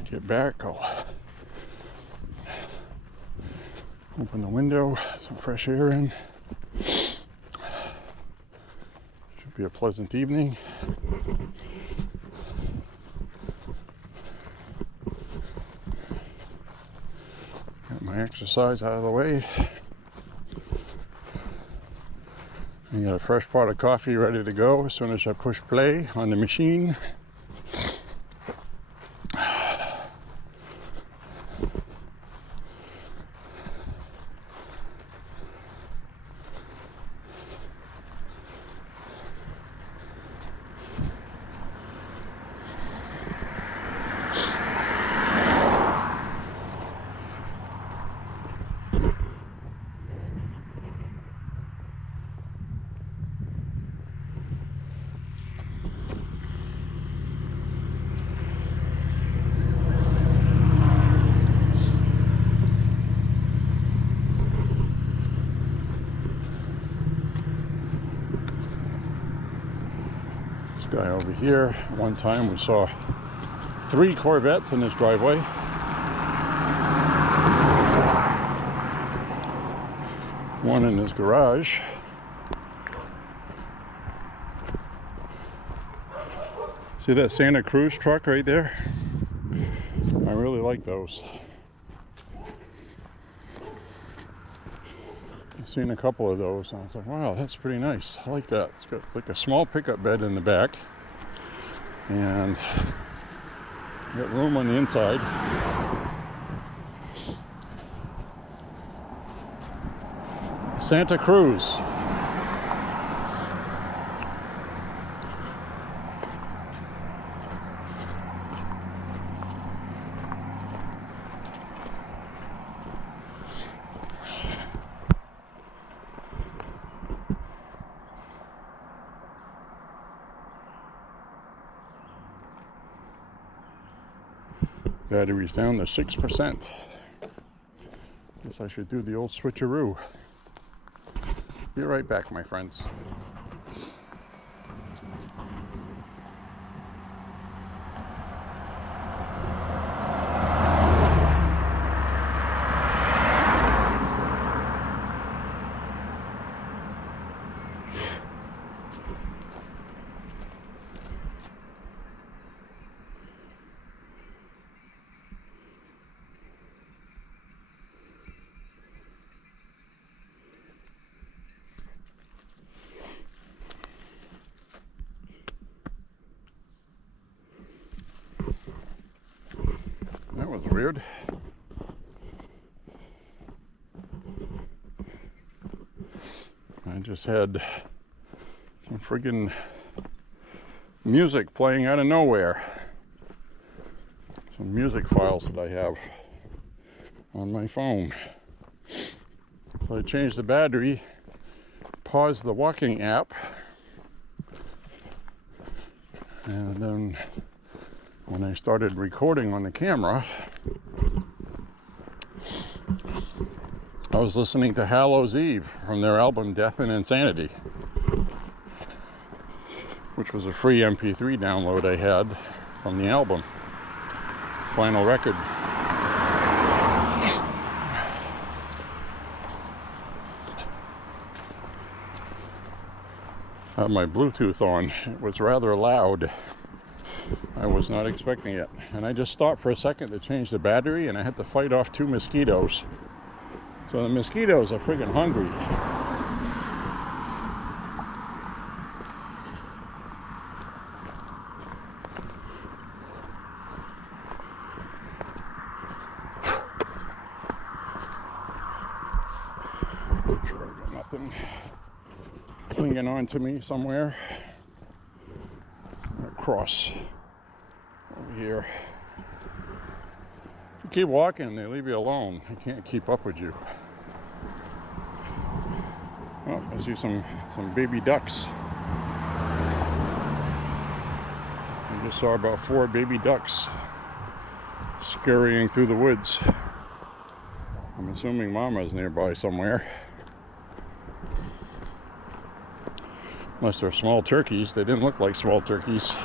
Get back, I'll open the window, some fresh air in. Should be a pleasant evening. Got my exercise out of the way. I got a fresh pot of coffee ready to go as soon as I push play on the machine. Guy over here. One time we saw 3 Corvettes in his driveway. One in his garage. See that Santa Cruz truck right there? I really like those. I've seen a couple of those and I was like, wow, that's pretty nice. I like that. It's got like a small pickup bed in the back and got room on the inside. Santa Cruz. Battery's down to 6%. Guess I should do the old switcheroo. Be right back, my friends. That was weird. I just had some friggin' music playing out of nowhere. Some music files that I have on my phone. So I changed the battery, paused the walking app, and then when I started recording on the camera, I was listening to Hallows' Eve from their album Death and Insanity, which was a free MP3 download I had from the album, final record. I had my Bluetooth on. It was rather loud. I was not expecting it. And I just stopped for a second to change the battery and I had to fight off 2 mosquitoes. So the mosquitoes are friggin' hungry. Make sure I got nothing clinging on to me somewhere. Cross over here. If you keep walking, they leave you alone. They can't keep up with you. Oh, I see some baby ducks. I just saw about 4 baby ducks scurrying through the woods. I'm assuming Mama's nearby somewhere. Unless they're small turkeys. They didn't look like small turkeys.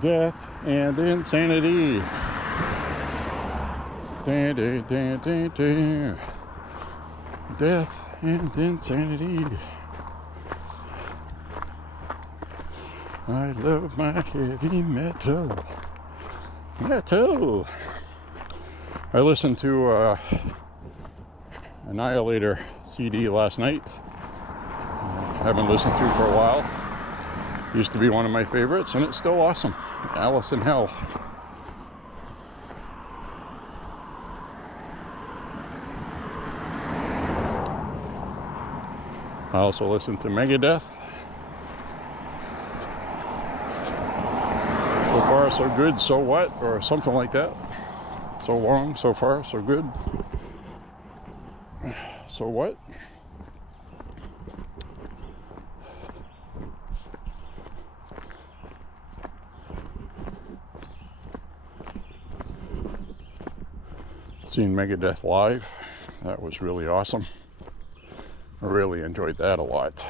Death and insanity. Dun, dun, dun, dun, dun. Death and insanity. I love my heavy metal. Metal. I listened to Annihilator CD last night. I haven't listened to for a while. Used to be one of my favorites, and it's still awesome. Alice in Hell. I also listened to Megadeth. So far, so good, so what? Or something like that. So long, so far, so good. So what? Seen Megadeth live. That was really awesome. I really enjoyed that a lot.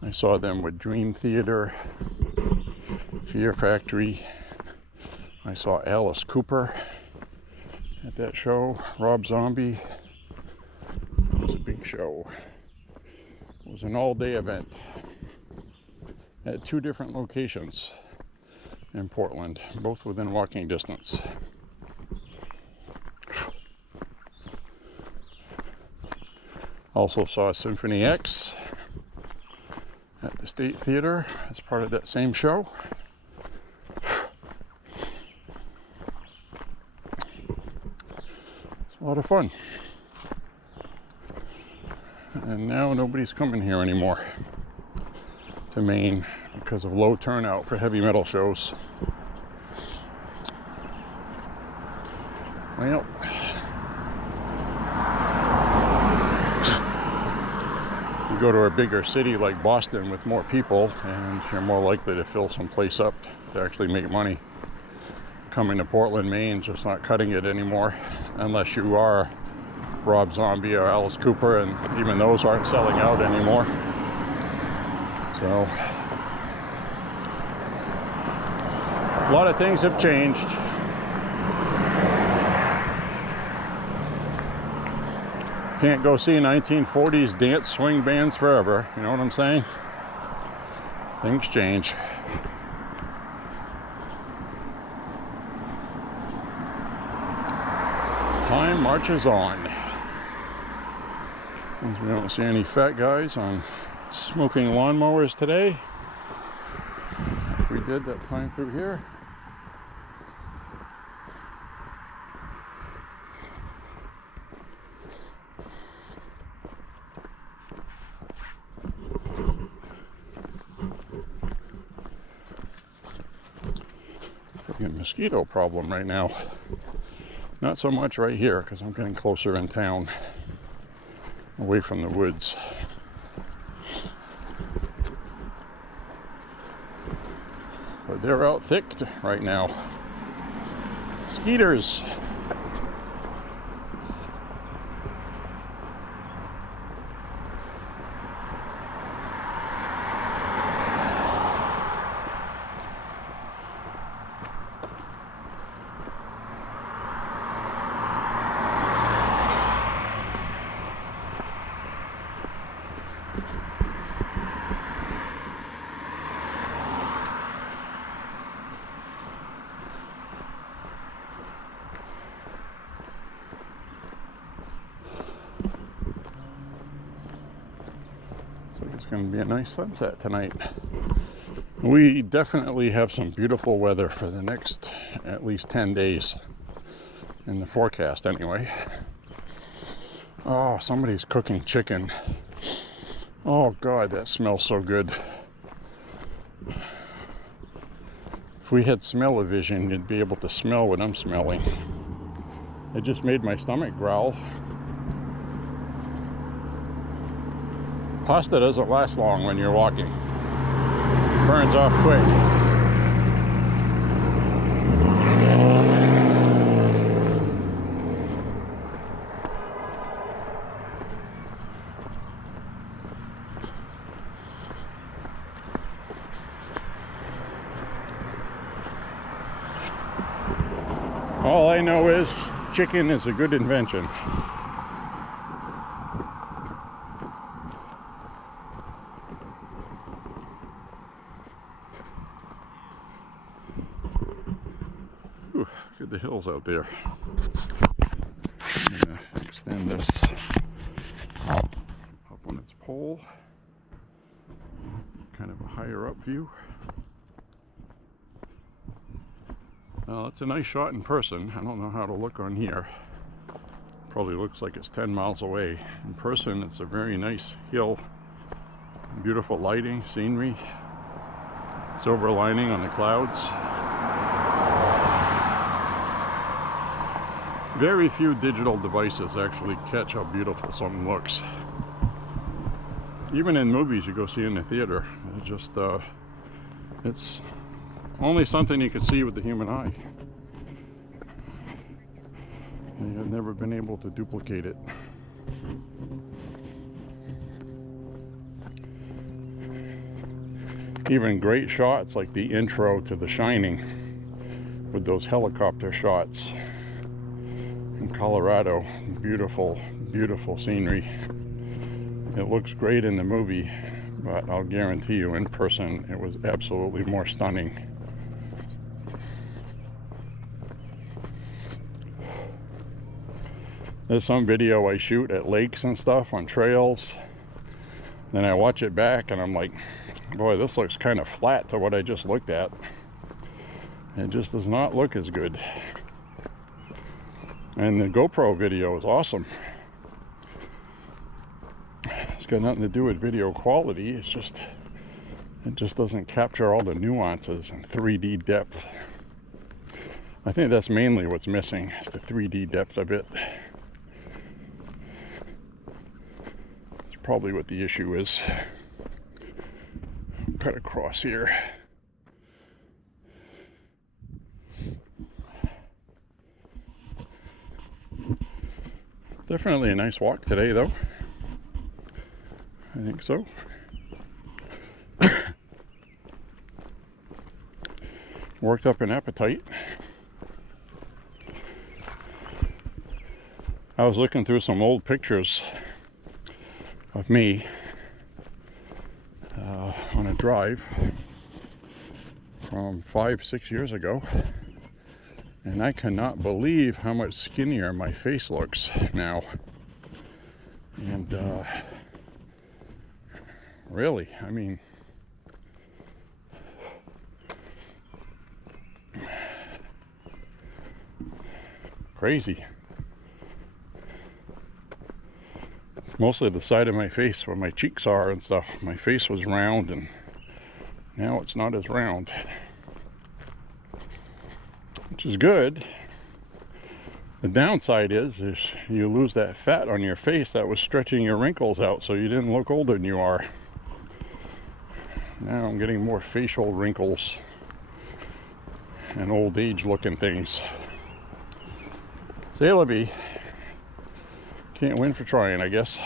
I saw them with Dream Theater, Fear Factory. I saw Alice Cooper at that show, Rob Zombie. It was a big show. It was an all-day event at 2 different locations in Portland, both within walking distance. Also saw Symphony X at the State Theater as part of that same show. It's a lot of fun. And now nobody's coming here anymore to Maine because of low turnout for heavy metal shows. Well, you go to a bigger city like Boston with more people and you're more likely to fill some place up to actually make money. Coming to Portland, Maine, just not cutting it anymore unless you are Rob Zombie or Alice Cooper, and even those aren't selling out anymore. So a lot of things have changed. Can't go see 1940s dance swing bands forever, you know what I'm saying? Things change. Time marches on. Since we don't see any fat guys on smoking lawnmowers today, we did that time through here. Probably a mosquito problem right now. Not so much right here because I'm getting closer in town, away from the woods. But they're out thick right now. Skeeters. It's going to be a nice sunset tonight. We definitely have some beautiful weather for the next at least 10 days in the forecast anyway. Oh, somebody's cooking chicken. Oh God, that smells so good. If we had smell-o-vision, you'd be able to smell what I'm smelling. It just made my stomach growl. Pasta doesn't last long when you're walking. It burns off quick. All I know is chicken is a good invention. Ooh, look at the hills out there. I'm gonna extend this up on its pole. Kind of a higher up view. Well, it's a nice shot in person. I don't know how to look on here. Probably looks like it's 10 miles away. In person, it's a very nice hill. Beautiful lighting, scenery, silver lining on the clouds. Very few digital devices actually catch how beautiful something looks. Even in movies you go see in the theater, it's only something you can see with the human eye. They have never been able to duplicate it. Even great shots like the intro to The Shining with those helicopter shots in Colorado. Beautiful, beautiful scenery. It looks great in the movie, but I'll guarantee you in person it was absolutely more stunning. There's some video I shoot at lakes and stuff on trails, then I watch it back and I'm like, boy, this looks kind of flat to what I just looked at. It just does not look as good. And the GoPro video is awesome. It's got nothing to do with video quality, it just doesn't capture all the nuances and 3D depth. I think that's mainly what's missing, is the 3D depth of it. It's probably what the issue is. Cut across here. Definitely a nice walk today, though. I think so. Worked up an appetite. I was looking through some old pictures of me on a drive from 5-6 years ago, and I cannot believe how much skinnier my face looks now. And really, I mean, crazy. Mostly the side of my face where my cheeks are and stuff. My face was round and now it's not as round, which is good. The downside is you lose that fat on your face that was stretching your wrinkles out so you didn't look older than you are. Now I'm getting more facial wrinkles and old age looking things. Saleeby. Can't win for trying, I guess.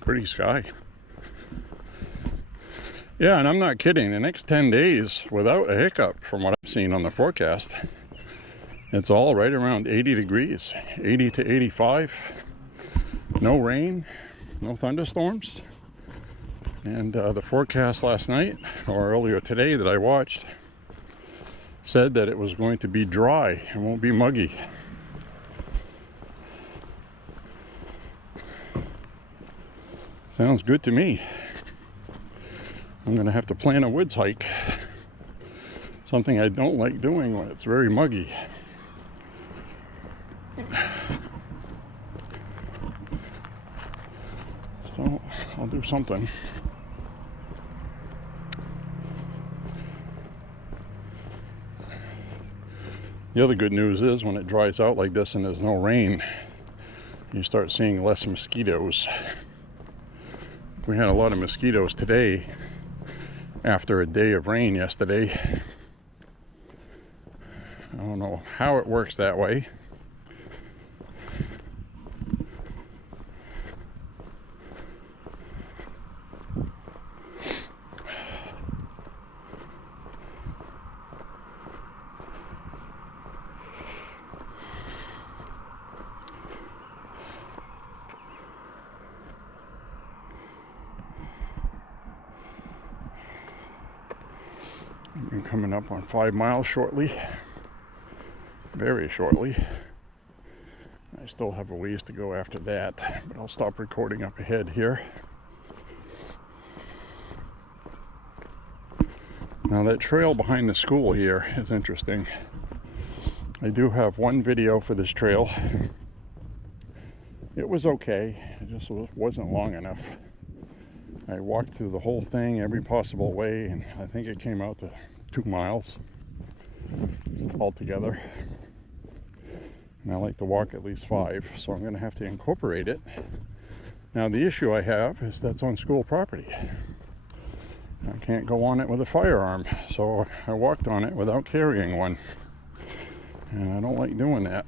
Pretty sky. Yeah, and I'm not kidding. The next 10 days, without a hiccup, from what I've seen on the forecast, it's all right around 80 degrees, 80 to 85. No rain, no thunderstorms. And the forecast last night, or earlier today that I watched, said that it was going to be dry. It won't be muggy. Sounds good to me. I'm going to have to plan a woods hike. Something I don't like doing when it's very muggy. So I'll do something. The other good news is when it dries out like this and there's no rain, you start seeing less mosquitoes. We had a lot of mosquitoes today after a day of rain yesterday. I don't know how it works that way. I'm coming up on 5 miles shortly, very shortly. I still have a ways to go after that, but I'll stop recording up ahead here. Now that trail behind the school here is interesting. I do have one video for this trail. It was okay, it just wasn't long enough. I walked through the whole thing every possible way, and I think it came out to 2 miles altogether. And I like to walk at least 5, so I'm going to have to incorporate it Now the issue I have is that's on school property. I can't go on it with a firearm, so I walked on it without carrying one. And I don't like doing that.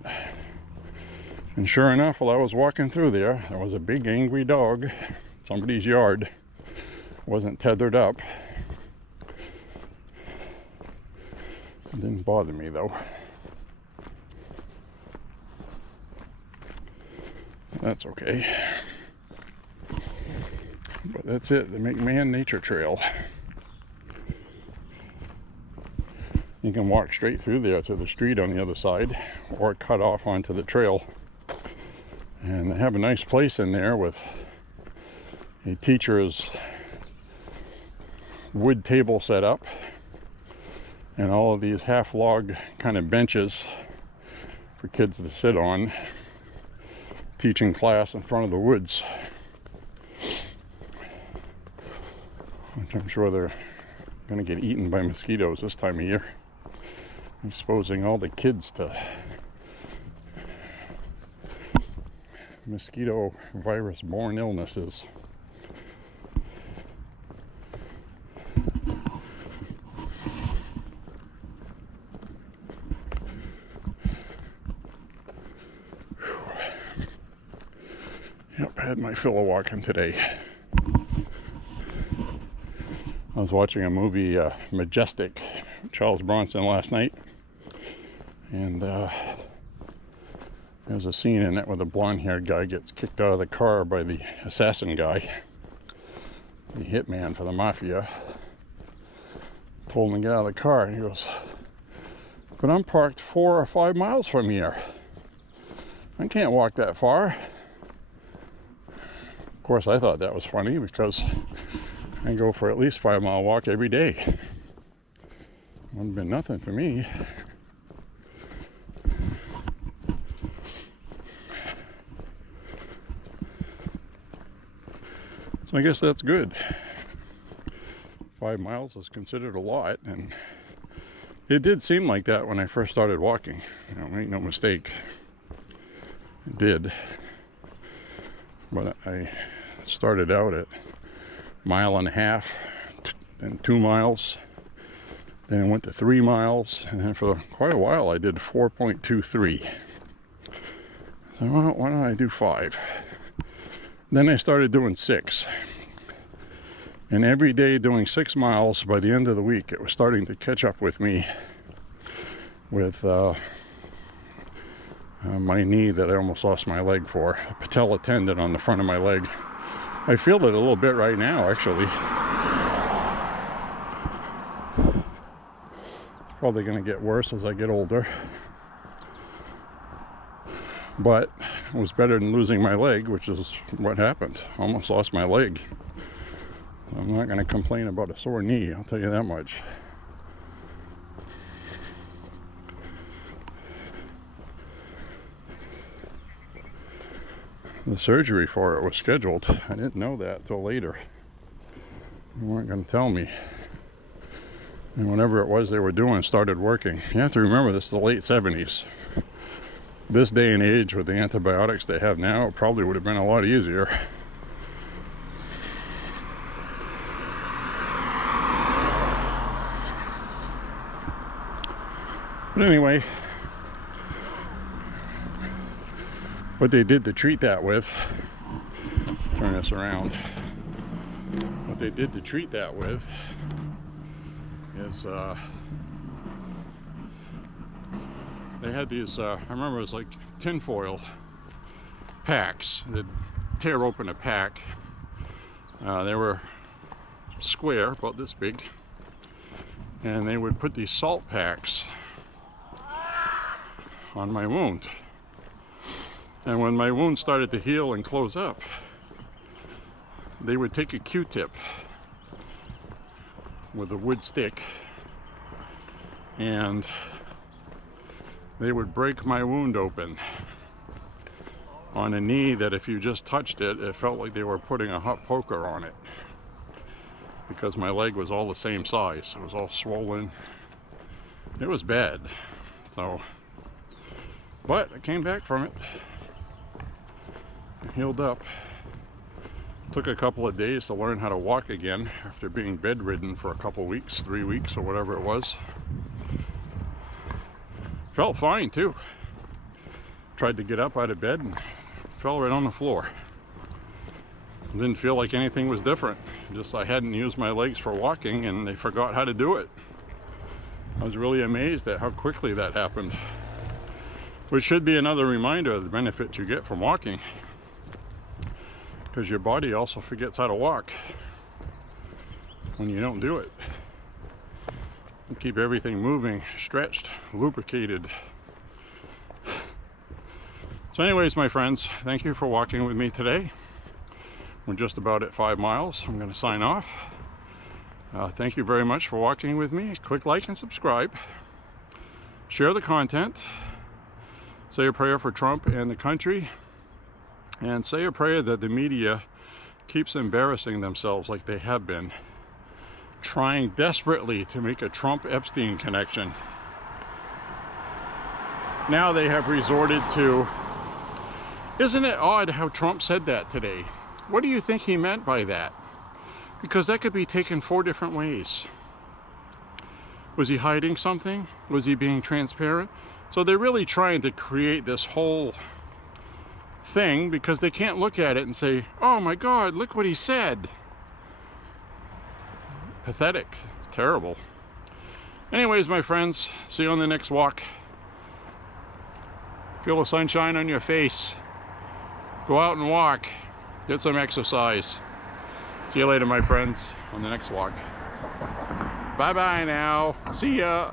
And sure enough, while I was walking through there was a big angry dog. Somebody's yard. Wasn't tethered up. It didn't bother me though. That's okay. But that's it, the McMahon Nature Trail. You can walk straight through there to the street on the other side, or cut off onto the trail. And they have a nice place in there with a teacher's wood table set up, and all of these half log kind of benches for kids to sit on, teaching class in front of the woods. Which I'm sure they're going to get eaten by mosquitoes this time of year. Exposing all the kids to mosquito virus borne illnesses. Yep, I had my fill of walking today. I was watching a movie, Majestic, Charles Bronson last night, and there's a scene in it where the blonde-haired guy gets kicked out of the car by the assassin guy, the hitman for the mafia. Told him to get out of the car, and he goes, "But I'm parked 4 or 5 miles from here. I can't walk that far." Of course, I thought that was funny because I go for at least 5-mile walk every day. Wouldn't have been nothing for me. So I guess that's good. 5 miles is considered a lot, and it did seem like that when I first started walking. You know, make no mistake. It did. But I started out at 1.5 miles, then 2 miles, then I went to 3 miles, and then for quite a while I did 4.23. So, well, why don't I do 5? Then I started doing 6. And every day doing 6 miles, by the end of the week, it was starting to catch up with me with my knee that I almost lost my leg for, a patella tendon on the front of my leg. I feel it a little bit right now, actually. It's probably going to get worse as I get older. But it was better than losing my leg, which is what happened. Almost lost my leg. I'm not going to complain about a sore knee, I'll tell you that much. The surgery for it was scheduled. I didn't know that till later. They weren't going to tell me. And whatever it was they were doing started working. You have to remember, this is the late 70s. This day and age with the antibiotics they have now, it probably would have been a lot easier. But anyway, what they did to treat that with, turn this around, what they did to treat that with is they had these, I remember it was like tinfoil packs. They'd tear open a pack. They were square, about this big, and they would put these salt packs on my wound. And when my wound started to heal and close up, they would take a Q-tip with a wood stick and they would break my wound open on a knee that if you just touched it, it felt like they were putting a hot poker on it, because my leg was all the same size. It was all swollen. It was bad. So, but I came back from it. I healed up. Took a couple of days to learn how to walk again after being bedridden for a couple weeks, 3 weeks or whatever it was. Felt fine too. Tried to get up out of bed and fell right on the floor. Didn't feel like anything was different. Just I hadn't used my legs for walking and they forgot how to do it. I was really amazed at how quickly that happened. Which should be another reminder of the benefits you get from walking. Because your body also forgets how to walk when you don't do it. You keep everything moving, stretched, lubricated. So anyways, my friends, thank you for walking with me today. We're just about at 5 miles. I'm going to sign off. Thank you very much for walking with me. Click like and subscribe. Share the content. Say a prayer for Trump and the country. And say a prayer that the media keeps embarrassing themselves like they have been, trying desperately to make a Trump-Epstein connection. Now they have resorted to, isn't it odd how Trump said that today? What do you think he meant by that? Because that could be taken 4 different ways. Was he hiding something? Was he being transparent? So they're really trying to create this whole thing because they can't look at it and say, oh my God, look what he said. Pathetic. It's terrible. Anyways, my friends, see you on the next walk. Feel the sunshine on your face. Go out and walk. Get some exercise. See you later, my friends, on the next walk. Bye-bye now. See ya.